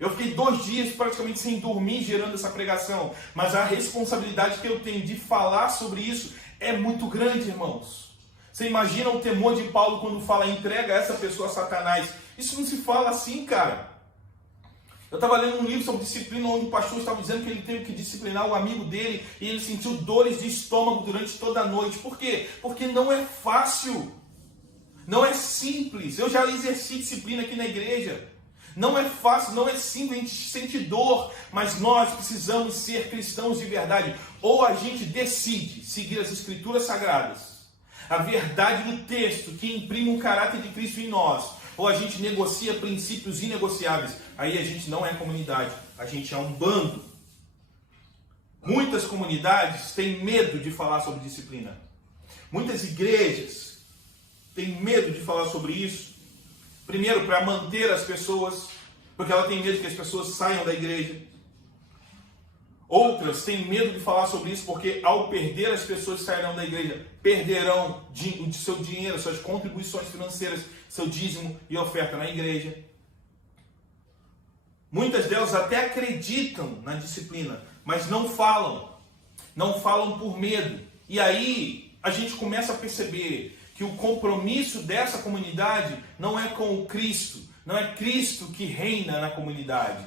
Eu fiquei 2 dias praticamente sem dormir gerando essa pregação, mas a responsabilidade que eu tenho de falar sobre isso é muito grande, irmãos. Você imagina o temor de Paulo quando fala, entrega essa pessoa a Satanás. Isso não se fala assim, cara. Eu estava lendo um livro sobre disciplina, onde o pastor estava dizendo que ele teve que disciplinar o amigo dele e ele sentiu dores de estômago durante toda a noite. Por quê? Porque não é fácil, não é simples. Eu já exerci disciplina aqui na igreja. Não é fácil, não é simples, a gente sente dor, mas nós precisamos ser cristãos de verdade. Ou a gente decide seguir as Escrituras Sagradas, a verdade do texto que imprime um caráter de Cristo em nós, ou a gente negocia princípios inegociáveis. Aí a gente não é comunidade, a gente é um bando. Muitas comunidades têm medo de falar sobre disciplina. Muitas igrejas têm medo de falar sobre isso. Primeiro, para manter as pessoas, porque ela tem medo que as pessoas saiam da igreja. Outras têm medo de falar sobre isso, porque ao perder as pessoas que sairão da igreja, perderão o seu dinheiro, suas contribuições financeiras, seu dízimo e oferta na igreja. Muitas delas até acreditam na disciplina, mas não falam. Não falam por medo. E aí a gente começa a perceber que o compromisso dessa comunidade não é com o Cristo, não é Cristo que reina na comunidade.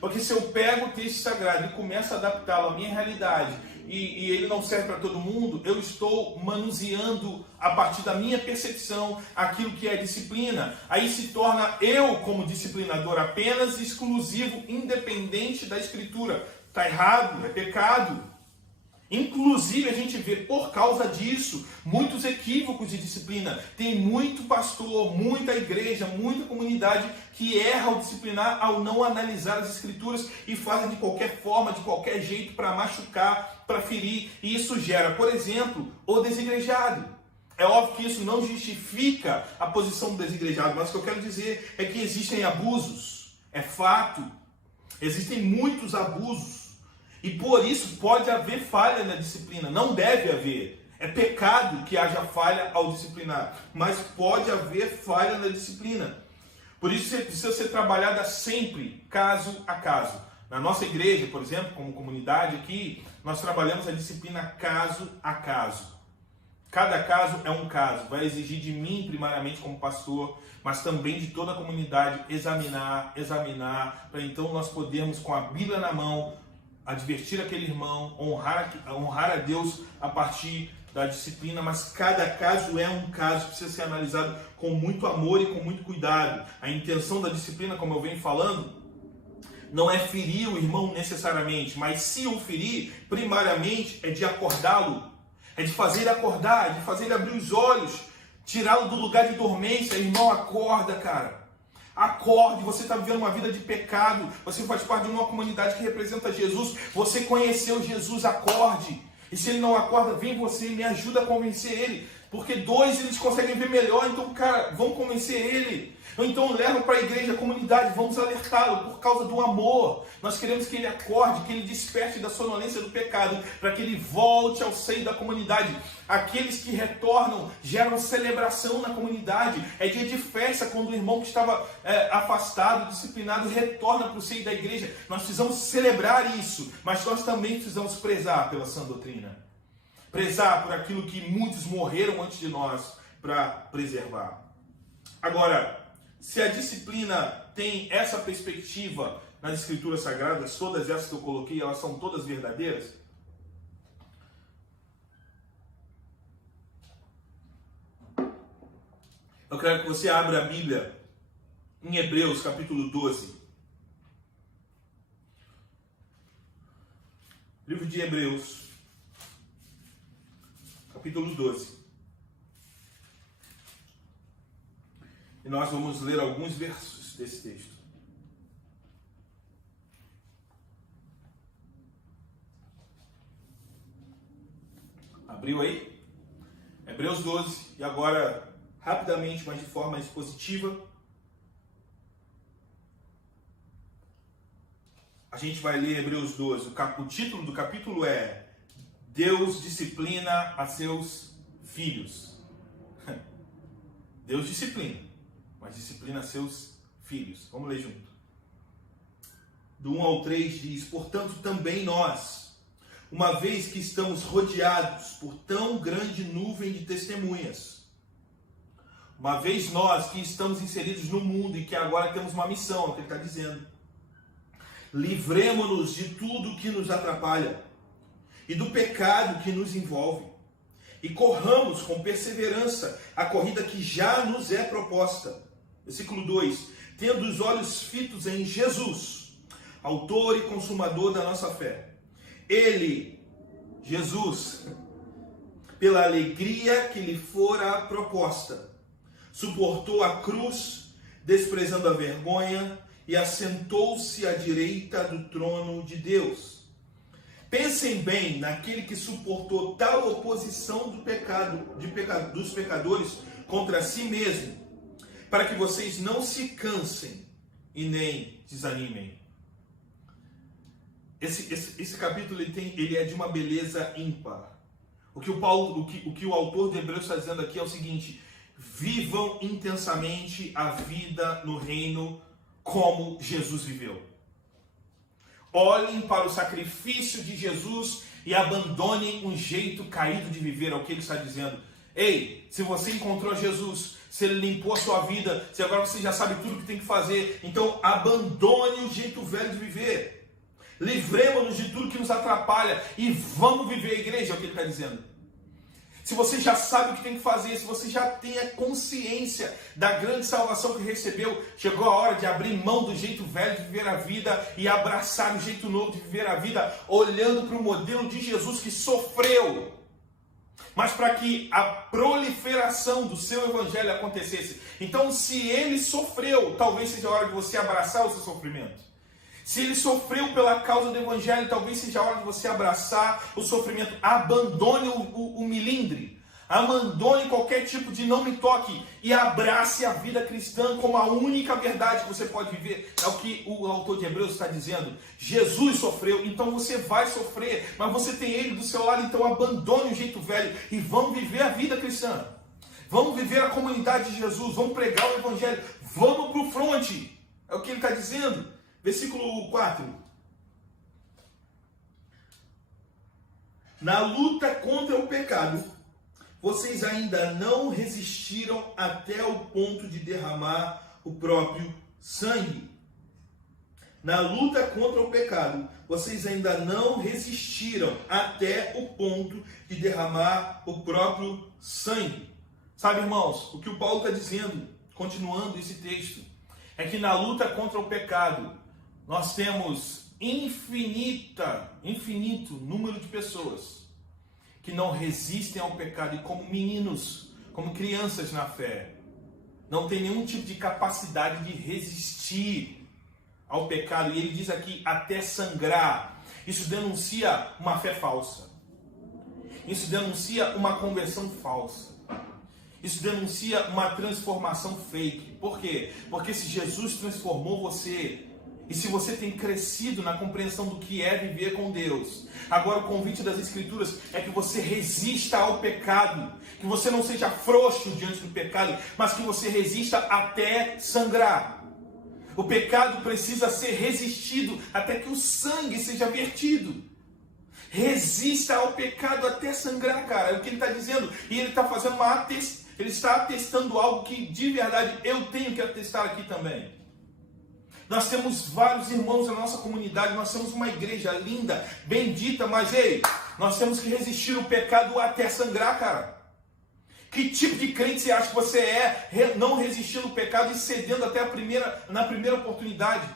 Porque se eu pego o texto sagrado e começo a adaptá-lo à minha realidade, e ele não serve para todo mundo, eu estou manuseando a partir da minha percepção aquilo que é disciplina. Aí se torna eu como disciplinador apenas exclusivo, independente da Escritura. Está errado, é pecado. Inclusive, a gente vê, por causa disso, muitos equívocos de disciplina. Tem muito pastor, muita igreja, muita comunidade que erra ao disciplinar, ao não analisar as escrituras e fazem de qualquer forma, de qualquer jeito, para machucar, para ferir. E isso gera, por exemplo, o desigrejado. É óbvio que isso não justifica a posição do desigrejado, mas o que eu quero dizer é que existem abusos. É fato. Existem muitos abusos. E por isso pode haver falha na disciplina. Não deve haver. É pecado que haja falha ao disciplinar. Mas pode haver falha na disciplina. Por isso precisa ser trabalhada sempre, caso a caso. Na nossa igreja, por exemplo, como comunidade aqui, nós trabalhamos a disciplina caso a caso. Cada caso é um caso. Vai exigir de mim, primariamente, como pastor, mas também de toda a comunidade, examinar, para então nós podermos, com a Bíblia na mão, advertir aquele irmão, honrar a Deus a partir da disciplina, mas cada caso é um caso que precisa ser analisado com muito amor e com muito cuidado. A intenção da disciplina, como eu venho falando, não é ferir o irmão necessariamente, mas se o ferir, primariamente é de acordá-lo, é de fazer ele acordar, é de fazer ele abrir os olhos, tirá-lo do lugar de dormência. Irmão, acorda, cara. Acorde, você está vivendo uma vida de pecado, você faz parte de uma comunidade que representa Jesus, você conheceu Jesus, acorde. E se ele não acorda, vem você, me ajuda a convencer ele, porque dois eles conseguem ver melhor, então, cara, vamos convencer ele. Ou então levam para a igreja, a comunidade, vamos alertá-lo por causa do amor. Nós queremos que ele acorde, que ele desperte da sonolência do pecado, para que ele volte ao seio da comunidade. Aqueles que retornam geram celebração na comunidade. É dia de festa quando o irmão que estava afastado, disciplinado, retorna para o seio da igreja. Nós precisamos celebrar isso, mas nós também precisamos prezar pela sã doutrina. Prezar por aquilo que muitos morreram antes de nós para preservar. Agora, se a disciplina tem essa perspectiva nas Escrituras Sagradas, todas essas que eu coloquei, elas são todas verdadeiras? Eu quero que você abra a Bíblia em Hebreus, capítulo 12. Livro de Hebreus, capítulo 12. E nós vamos ler alguns versos desse texto. Abriu aí? Hebreus 12. E agora, rapidamente, mas de forma expositiva, a gente vai ler Hebreus 12. O título do capítulo é Deus disciplina a seus filhos. Deus disciplina, mas disciplina seus filhos. Vamos ler junto. Do 1 ao 3 diz: portanto, também nós, uma vez que estamos rodeados por tão grande nuvem de testemunhas, uma vez nós que estamos inseridos no mundo e que agora temos uma missão, é o que ele está dizendo, livremo-nos de tudo que nos atrapalha e do pecado que nos envolve, e corramos com perseverança a corrida que já nos é proposta. Versículo 2: tendo os olhos fitos em Jesus, autor e consumador da nossa fé. Ele, Jesus, pela alegria que lhe fora proposta, suportou a cruz, desprezando a vergonha, e assentou-se à direita do trono de Deus. Pensem bem naquele que suportou tal oposição do pecado, dos pecadores contra si mesmo, para que vocês não se cansem e nem desanimem. Esse capítulo ele é de uma beleza ímpar. O que o autor de Hebreus está dizendo aqui é o seguinte: vivam intensamente a vida no reino como Jesus viveu. Olhem para o sacrifício de Jesus e abandonem um jeito caído de viver. É o que ele está dizendo. Ei, se você encontrou Jesus, se ele limpou a sua vida, se agora você já sabe tudo o que tem que fazer, então abandone o jeito velho de viver. Livremos-nos de tudo que nos atrapalha e vamos viver a igreja, é o que ele está dizendo. Se você já sabe o que tem que fazer, se você já tem a consciência da grande salvação que recebeu, chegou a hora de abrir mão do jeito velho de viver a vida e abraçar o jeito novo de viver a vida, olhando para o modelo de Jesus que sofreu. Mas para que a proliferação do seu evangelho acontecesse. Então, se ele sofreu, talvez seja a hora de você abraçar o seu sofrimento. Se ele sofreu pela causa do evangelho, talvez seja a hora de você abraçar o sofrimento. Abandone o milindre. Abandone qualquer tipo de não me toque. E abrace a vida cristã como a única verdade que você pode viver. É o que o autor de Hebreus está dizendo. Jesus sofreu, então você vai sofrer. Mas você tem ele do seu lado, então abandone o jeito velho. E vamos viver a vida cristã. Vamos viver a comunidade de Jesus. Vamos pregar o evangelho. Vamos para o fronte. É o que ele está dizendo. Versículo 4. Na luta contra o pecado, vocês ainda não resistiram até o ponto de derramar o próprio sangue. Na luta contra o pecado, vocês ainda não resistiram até o ponto de derramar o próprio sangue. Sabe, irmãos, o que o Paulo está dizendo, continuando esse texto, é que na luta contra o pecado, nós temos infinito número de pessoas que não resistem ao pecado e como meninos, como crianças na fé, não tem nenhum tipo de capacidade de resistir ao pecado. E ele diz aqui, até sangrar. Isso denuncia uma fé falsa. Isso denuncia uma conversão falsa. Isso denuncia uma transformação fake. Por quê? Porque se Jesus transformou você, e se você tem crescido na compreensão do que é viver com Deus, agora o convite das Escrituras é que você resista ao pecado, que você não seja frouxo diante do pecado, mas que você resista até sangrar. O pecado precisa ser resistido até que o sangue seja vertido. Resista ao pecado até sangrar, cara, é o que ele está dizendo. E ele está fazendo ele está atestando algo que de verdade eu tenho que atestar aqui também. Nós temos vários irmãos na nossa comunidade, nós temos uma igreja linda, bendita, mas ei, nós temos que resistir ao pecado até sangrar, cara. Que tipo de crente você acha que você é, não resistindo ao pecado e cedendo até na primeira oportunidade?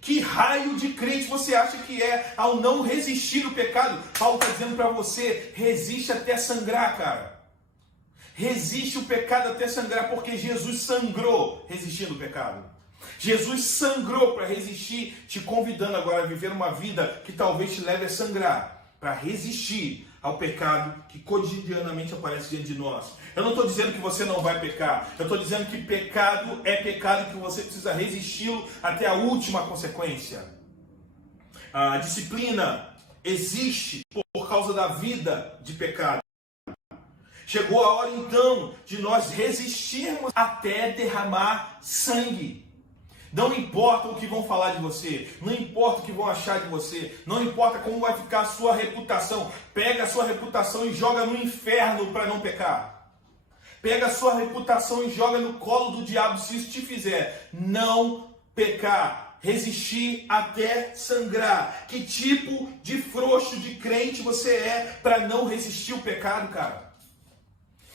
Que raio de crente você acha que é ao não resistir ao pecado? Paulo está dizendo para você, resiste até sangrar, cara. Resiste o pecado até sangrar, porque Jesus sangrou resistindo ao pecado. Jesus sangrou para resistir, te convidando agora a viver uma vida que talvez te leve a sangrar, para resistir ao pecado que cotidianamente aparece diante de nós. Eu não estou dizendo que você não vai pecar, eu estou dizendo que pecado é pecado e que você precisa resisti-lo até a última consequência. A disciplina existe por causa da vida de pecado. Chegou a hora então de nós resistirmos até derramar sangue. Não importa o que vão falar de você, não importa o que vão achar de você, não importa como vai ficar a sua reputação. Pega a sua reputação e joga no inferno para não pecar. Pega a sua reputação e joga no colo do diabo se isso te fizer não pecar. Resistir até sangrar. Que tipo de frouxo de crente você é para não resistir o pecado, cara?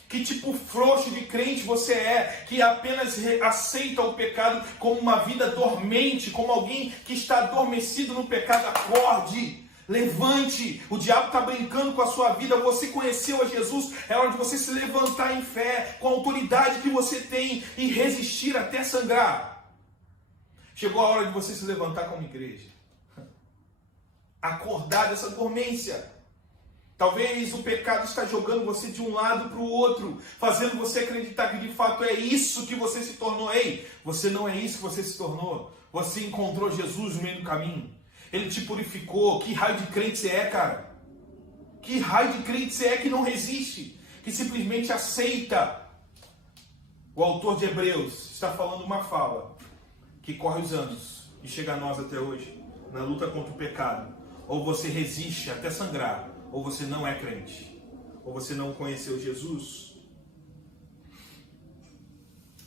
Que tipo frouxo de crente você é, que apenas aceita o pecado como uma vida dormente, como alguém que está adormecido no pecado? Acorde, levante, o diabo está brincando com a sua vida, você conheceu a Jesus, é hora de você se levantar em fé, com a autoridade que você tem e resistir até sangrar. Chegou a hora de você se levantar como igreja, acordar dessa dormência. Talvez o pecado está jogando você de um lado para o outro, fazendo você acreditar que de fato é isso que você se tornou. Ei, você não é isso que você se tornou. Você encontrou Jesus no meio do caminho. Ele te purificou. Que raio de crente você é, cara? Que raio de crente você é que não resiste, que simplesmente aceita? O autor de Hebreus está falando uma fala que corre os anos e chega a nós até hoje, na luta contra o pecado. Ou você resiste até sangrar, ou você não é crente, ou você não conheceu Jesus.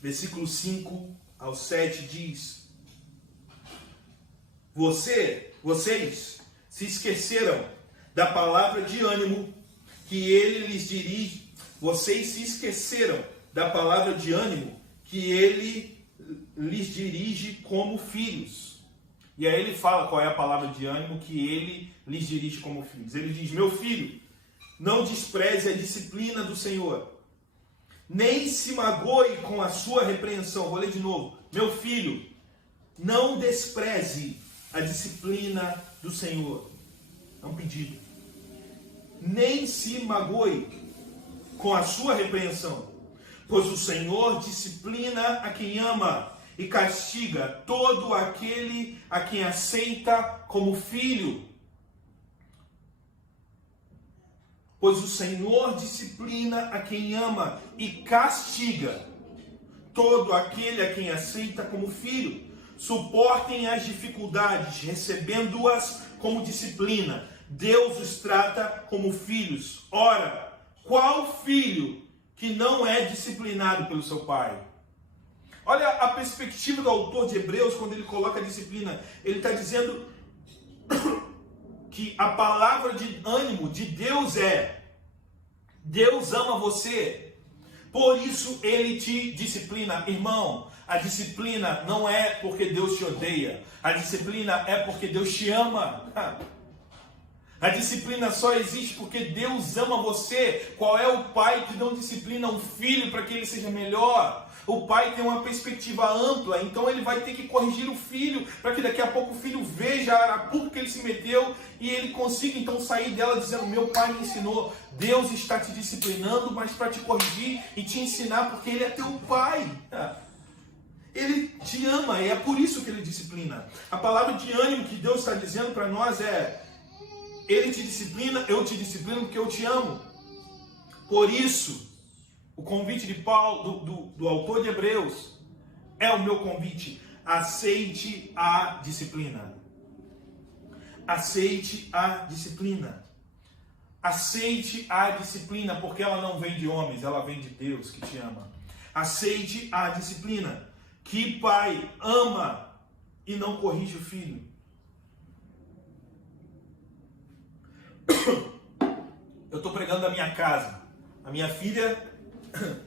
Versículo 5 ao 7 diz: Vocês se esqueceram da palavra de ânimo que ele lhes vocês se esqueceram da palavra de ânimo que ele lhes dirige como filhos. E aí ele fala qual é a palavra de ânimo que ele lhes dirige como filhos. Ele diz: meu filho, não despreze a disciplina do Senhor, nem se magoe com a sua repreensão. Vou ler de novo. Meu filho, não despreze a disciplina do Senhor. É um pedido. Nem se magoe com a sua repreensão, pois o Senhor disciplina a quem ama e castiga todo aquele a quem aceita como filho. Pois o Senhor disciplina a quem ama e castiga todo aquele a quem aceita como filho. Suportem as dificuldades, recebendo-as como disciplina. Deus os trata como filhos. Ora, qual filho que não é disciplinado pelo seu pai? Olha a perspectiva do autor de Hebreus quando ele coloca a disciplina. Ele está dizendo que a palavra de ânimo de Deus é: Deus ama você, por isso ele te disciplina. Irmão, a disciplina não é porque Deus te odeia, a disciplina é porque Deus te ama. A disciplina só existe porque Deus ama você. Qual é o pai que não disciplina um filho para que ele seja melhor? O pai tem uma perspectiva ampla, então ele vai ter que corrigir o filho, para que daqui a pouco o filho veja a arapuca que ele se meteu e ele consiga então sair dela dizendo: meu pai me ensinou. Deus está te disciplinando, mas para te corrigir e te ensinar, porque ele é teu pai. Ele te ama e é por isso que ele disciplina. A palavra de ânimo que Deus está dizendo para nós é: ele te disciplina, eu te disciplino porque eu te amo. Por isso, o convite de Paulo, do autor de Hebreus, é o meu convite. Aceite a disciplina. Aceite a disciplina. Aceite a disciplina, porque ela não vem de homens, ela vem de Deus que te ama. Aceite a disciplina. Que pai ama e não corrige o filho? Eu estou pregando da minha casa. A minha filha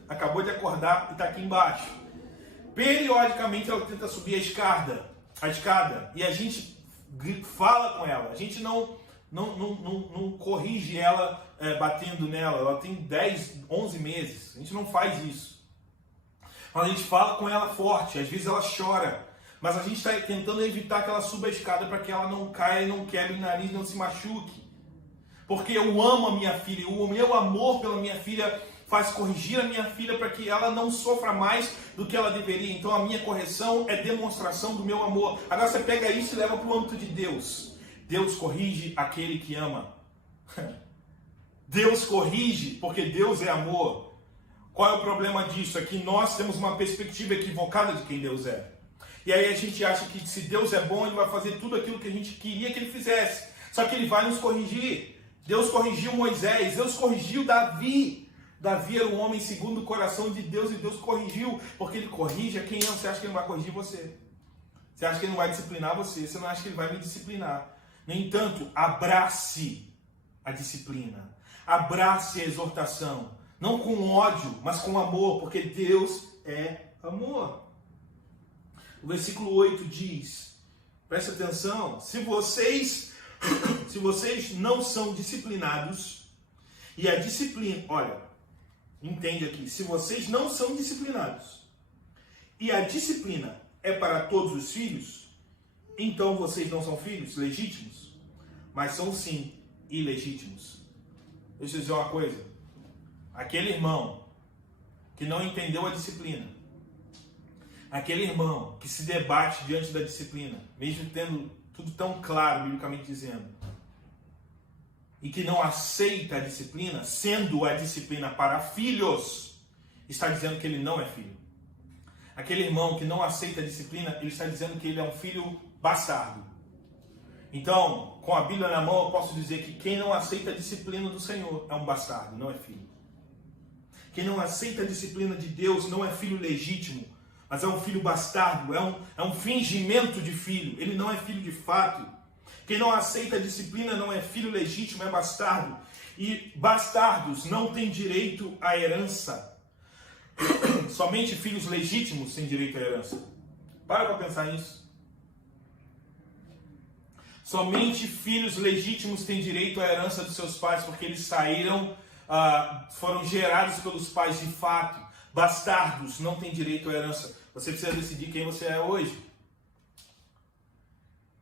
acabou de acordar e está aqui embaixo. Periodicamente ela tenta subir a escada, e a gente fala com ela. A gente não corrige ela batendo nela. Ela tem 10, 11 meses. A gente não faz isso. Mas a gente fala com ela forte. Às vezes ela chora. Mas a gente está tentando evitar que ela suba a escada para que ela não caia, não quebre o nariz, não se machuque. Porque eu amo a minha filha. O meu amor pela minha filha faz corrigir a minha filha para que ela não sofra mais do que ela deveria. Então a minha correção é demonstração do meu amor. Agora você pega isso e leva para o âmbito de Deus. Deus corrige aquele que ama. Deus corrige porque Deus é amor. Qual é o problema disso? É que nós temos uma perspectiva equivocada de quem Deus é. E aí a gente acha que se Deus é bom, Ele vai fazer tudo aquilo que a gente queria que Ele fizesse. Só que Ele vai nos corrigir. Deus corrigiu Moisés, Deus corrigiu Davi. Davi era um homem segundo o coração de Deus e Deus corrigiu, porque Ele corrige a quem ama. Você acha que Ele não vai corrigir você? Você acha que Ele não vai disciplinar você? Você não acha que Ele vai me disciplinar? No entanto, abrace a disciplina. Abrace a exortação. Não com ódio, mas com amor, porque Deus é amor. O versículo 8 diz, preste atenção, se vocês não são disciplinados, e a disciplina, olha, entende aqui, se vocês não são disciplinados, e a disciplina é para todos os filhos, então vocês não são filhos legítimos, mas são sim ilegítimos. Deixa eu dizer uma coisa. Aquele irmão que não entendeu a disciplina, aquele irmão que se debate diante da disciplina, mesmo tendo tudo tão claro, biblicamente dizendo, e que não aceita a disciplina, sendo a disciplina para filhos, está dizendo que ele não é filho. Aquele irmão que não aceita a disciplina, ele está dizendo que ele é um filho bastardo. Então, com a Bíblia na mão, eu posso dizer que quem não aceita a disciplina do Senhor é um bastardo, não é filho. Quem não aceita a disciplina de Deus não é filho legítimo, mas é um filho bastardo, é um fingimento de filho. Ele não é filho de fato. Quem não aceita a disciplina não é filho legítimo, é bastardo. E bastardos não têm direito à herança. Somente filhos legítimos têm direito à herança. Para pensar nisso. Somente filhos legítimos têm direito à herança dos seus pais, porque eles saíram, foram gerados pelos pais de fato. Bastardos não têm direito à herança. Você precisa decidir quem você é hoje.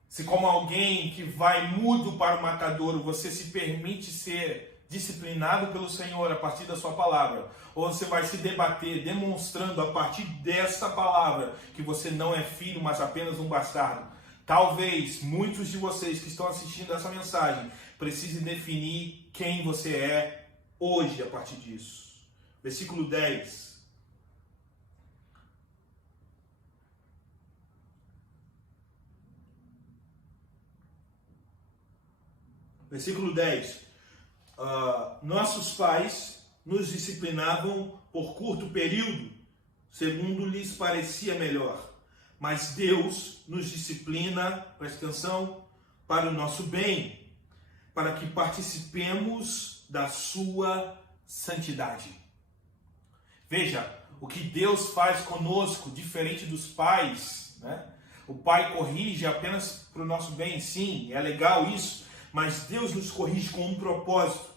Se como alguém que vai mudo para o matadouro, você se permite ser disciplinado pelo Senhor a partir da sua palavra, ou você vai se debater demonstrando a partir dessa palavra que você não é filho, mas apenas um bastardo. Talvez muitos de vocês que estão assistindo essa mensagem precisem definir quem você é hoje a partir disso. Versículo 10. Versículo 10. Nossos pais nos disciplinavam por curto período, segundo lhes parecia melhor. Mas Deus nos disciplina, presta atenção, para o nosso bem, para que participemos da sua santidade. Veja, o que Deus faz conosco, diferente dos pais, né? O pai corrige apenas para o nosso bem, sim, é legal isso, mas Deus nos corrige com um propósito.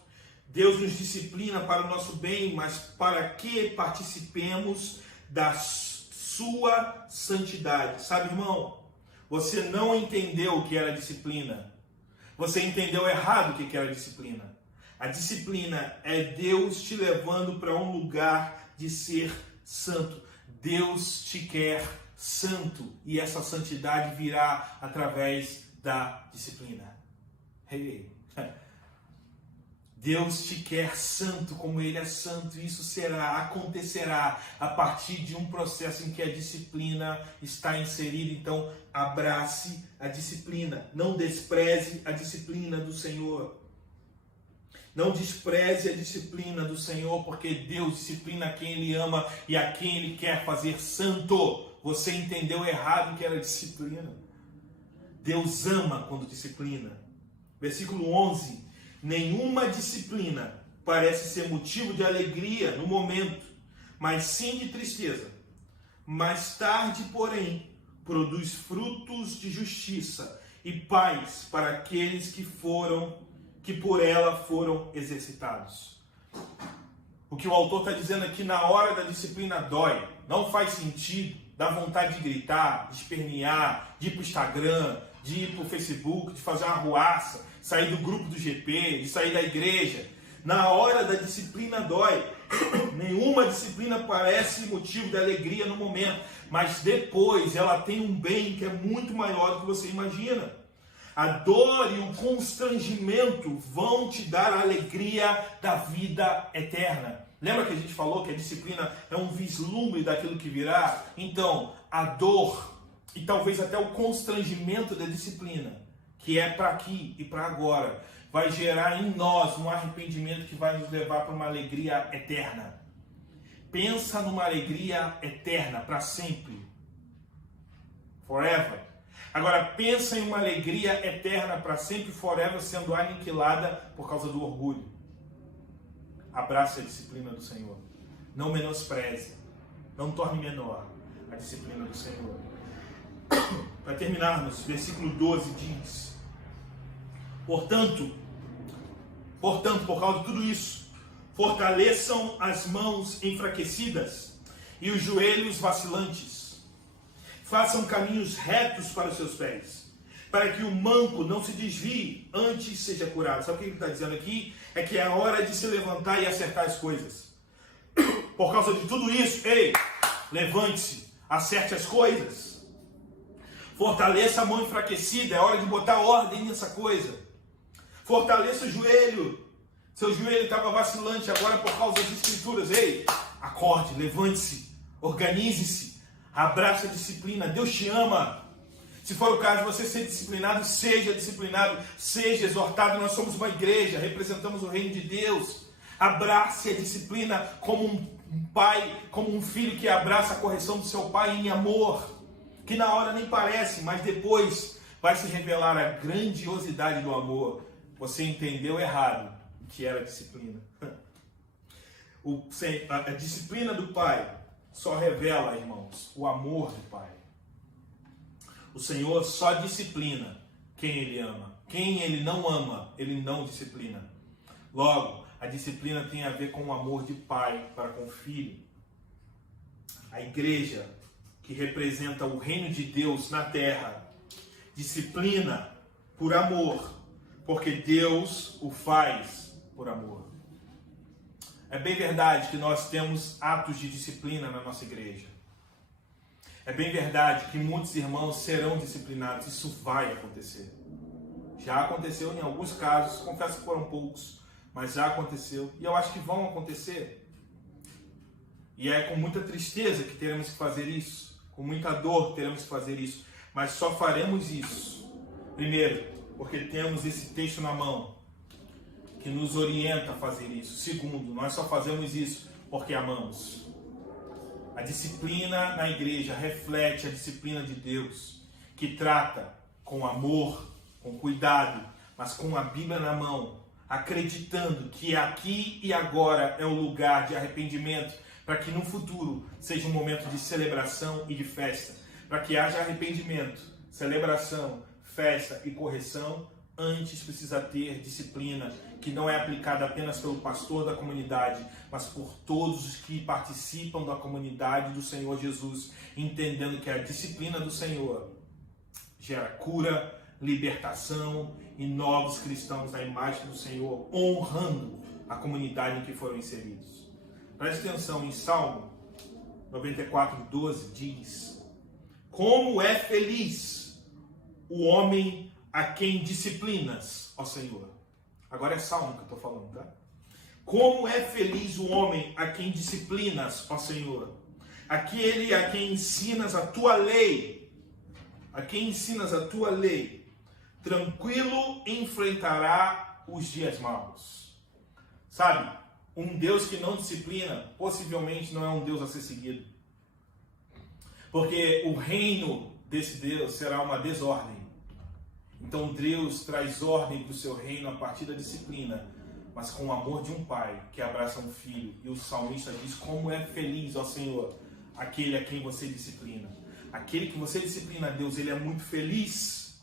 Deus nos disciplina para o nosso bem, mas para que participemos da sua santidade. Sabe, irmão, você não entendeu o que era disciplina. Você entendeu errado o que era disciplina. A disciplina é Deus te levando para um lugar de ser santo. Deus te quer santo e essa santidade virá através da disciplina. Hey. Deus te quer santo como Ele é santo. Isso acontecerá a partir de um processo em que a disciplina está inserida. Então, abrace a disciplina. Não despreze a disciplina do Senhor. Não despreze a disciplina do Senhor, porque Deus disciplina a quem Ele ama e a quem Ele quer fazer santo. Você entendeu errado o que era disciplina. Deus ama quando disciplina. Versículo 11. Nenhuma disciplina parece ser motivo de alegria no momento, mas sim de tristeza. Mais tarde, porém, produz frutos de justiça e paz para aqueles que por ela foram exercitados. O que o autor está dizendo aqui, na hora da disciplina dói, não faz sentido, dá vontade de gritar, de espernear, de ir para o Instagram, de ir para o Facebook, de fazer uma arruaça, sair do grupo do GP, de sair da igreja. Na hora da disciplina dói. Nenhuma disciplina parece motivo de alegria no momento, mas depois ela tem um bem que é muito maior do que você imagina. A dor e o constrangimento vão te dar a alegria da vida eterna. Lembra que a gente falou que a disciplina é um vislumbre daquilo que virá? Então, a dor e talvez até o constrangimento da disciplina, que é para aqui e para agora, vai gerar em nós um arrependimento que vai nos levar para uma alegria eterna. Pensa numa alegria eterna, para sempre. Forever. Agora pensa em uma alegria eterna para sempre, forever, sendo aniquilada por causa do orgulho. Abrace a disciplina do Senhor. Não menospreze. Não torne menor a disciplina do Senhor. Para terminarmos, versículo 12 diz: Portanto, por causa de tudo isso, fortaleçam as mãos enfraquecidas e os joelhos vacilantes. Façam caminhos retos para os seus pés, para que o manco não se desvie, antes seja curado. Sabe o que ele está dizendo aqui? É que é a hora de se levantar e acertar as coisas. Por causa de tudo isso, ei, levante-se, acerte as coisas. Fortaleça a mão enfraquecida, é hora de botar ordem nessa coisa. Fortaleça o joelho. Seu joelho estava vacilante agora por causa das escrituras. Ei, acorde, levante-se, organize-se, abrace a disciplina. Deus te ama. Se for o caso de você ser disciplinado, seja exortado. Nós somos uma igreja, representamos o reino de Deus. Abrace a disciplina como um pai, como um filho que abraça a correção do seu pai em amor. Que na hora nem parece, mas depois vai se revelar a grandiosidade do amor. Você entendeu errado o que era disciplina. A disciplina do Pai só revela, irmãos, o amor do Pai. O Senhor só disciplina quem Ele ama. Quem Ele não ama, Ele não disciplina. Logo, a disciplina tem a ver com o amor de pai para com o filho. A igreja, que representa o reino de Deus na terra, disciplina por amor, porque Deus o faz por amor. É bem verdade que nós temos atos de disciplina na nossa igreja. É bem verdade que muitos irmãos serão disciplinados. Isso vai acontecer. Já aconteceu em alguns casos, confesso que foram poucos, mas já aconteceu. E eu acho que vão acontecer. E é com muita tristeza que teremos que fazer isso. Com muita dor que teremos que fazer isso. Mas só faremos isso. Primeiro, porque temos esse texto na mão, que nos orienta a fazer isso. Segundo, nós só fazemos isso porque amamos. A disciplina na igreja reflete a disciplina de Deus, que trata com amor, com cuidado, mas com a Bíblia na mão, acreditando que aqui e agora é um lugar de arrependimento, para que no futuro seja um momento de celebração e de festa, para que haja arrependimento, celebração, festa e correção. Antes precisa ter disciplina, que não é aplicada apenas pelo pastor da comunidade, mas por todos os que participam da comunidade do Senhor Jesus, entendendo que a disciplina do Senhor gera cura, libertação e novos cristãos na imagem do Senhor, honrando a comunidade em que foram inseridos. Preste atenção, em Salmo 94:12 diz: como é feliz o homem a quem disciplinas, ó Senhor. Agora é Salmo que eu estou falando, tá? Como é feliz o homem a quem disciplinas, ó Senhor. Aquele a quem ensinas a tua lei. A quem ensinas a tua lei. Tranquilo enfrentará os dias maus. Sabe? Um Deus que não disciplina, possivelmente não é um Deus a ser seguido. Porque o reino desse Deus será uma desordem. Então Deus traz ordem para o seu reino a partir da disciplina, mas com o amor de um pai que abraça um filho. E o salmista diz: como é feliz, ó Senhor, aquele a quem você disciplina. Aquele que você disciplina, Deus, ele é muito feliz,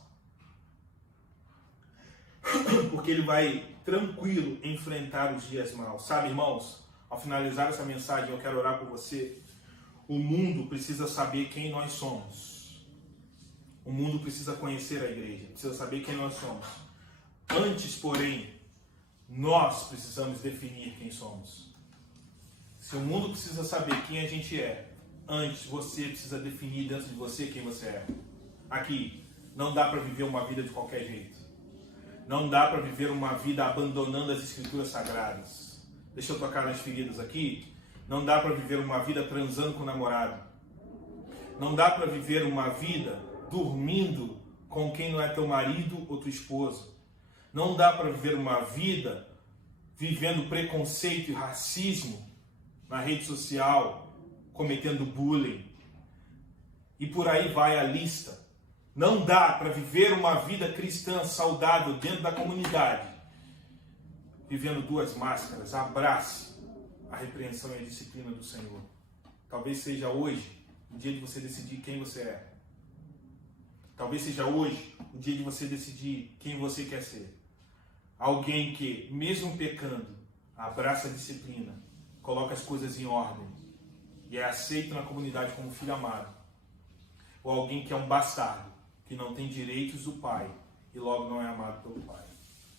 porque ele vai tranquilo enfrentar os dias maus. Sabe, irmãos, ao finalizar essa mensagem, eu quero orar por você. O mundo precisa saber quem nós somos. O mundo precisa conhecer a igreja, precisa saber quem nós somos. Antes, porém, nós precisamos definir quem somos. Se o mundo precisa saber quem a gente é, antes você precisa definir dentro de você quem você é. Aqui, não dá para viver uma vida de qualquer jeito. Não dá para viver uma vida abandonando as escrituras sagradas. Deixa eu tocar nas feridas aqui. Não dá para viver uma vida transando com o namorado. Não dá para viver uma vida dormindo com quem não é teu marido ou tua esposa. Não dá para viver uma vida vivendo preconceito e racismo na rede social, cometendo bullying. E por aí vai a lista. Não dá para viver uma vida cristã saudável dentro da comunidade, vivendo duas máscaras. Abrace a repreensão e a disciplina do Senhor. Talvez seja hoje o dia de você decidir quem você é. Talvez seja hoje o dia de você decidir quem você quer ser. Alguém que, mesmo pecando, abraça a disciplina, coloca as coisas em ordem e é aceito na comunidade como filho amado. Ou alguém que é um bastardo, que não tem direitos do pai e logo não é amado pelo pai.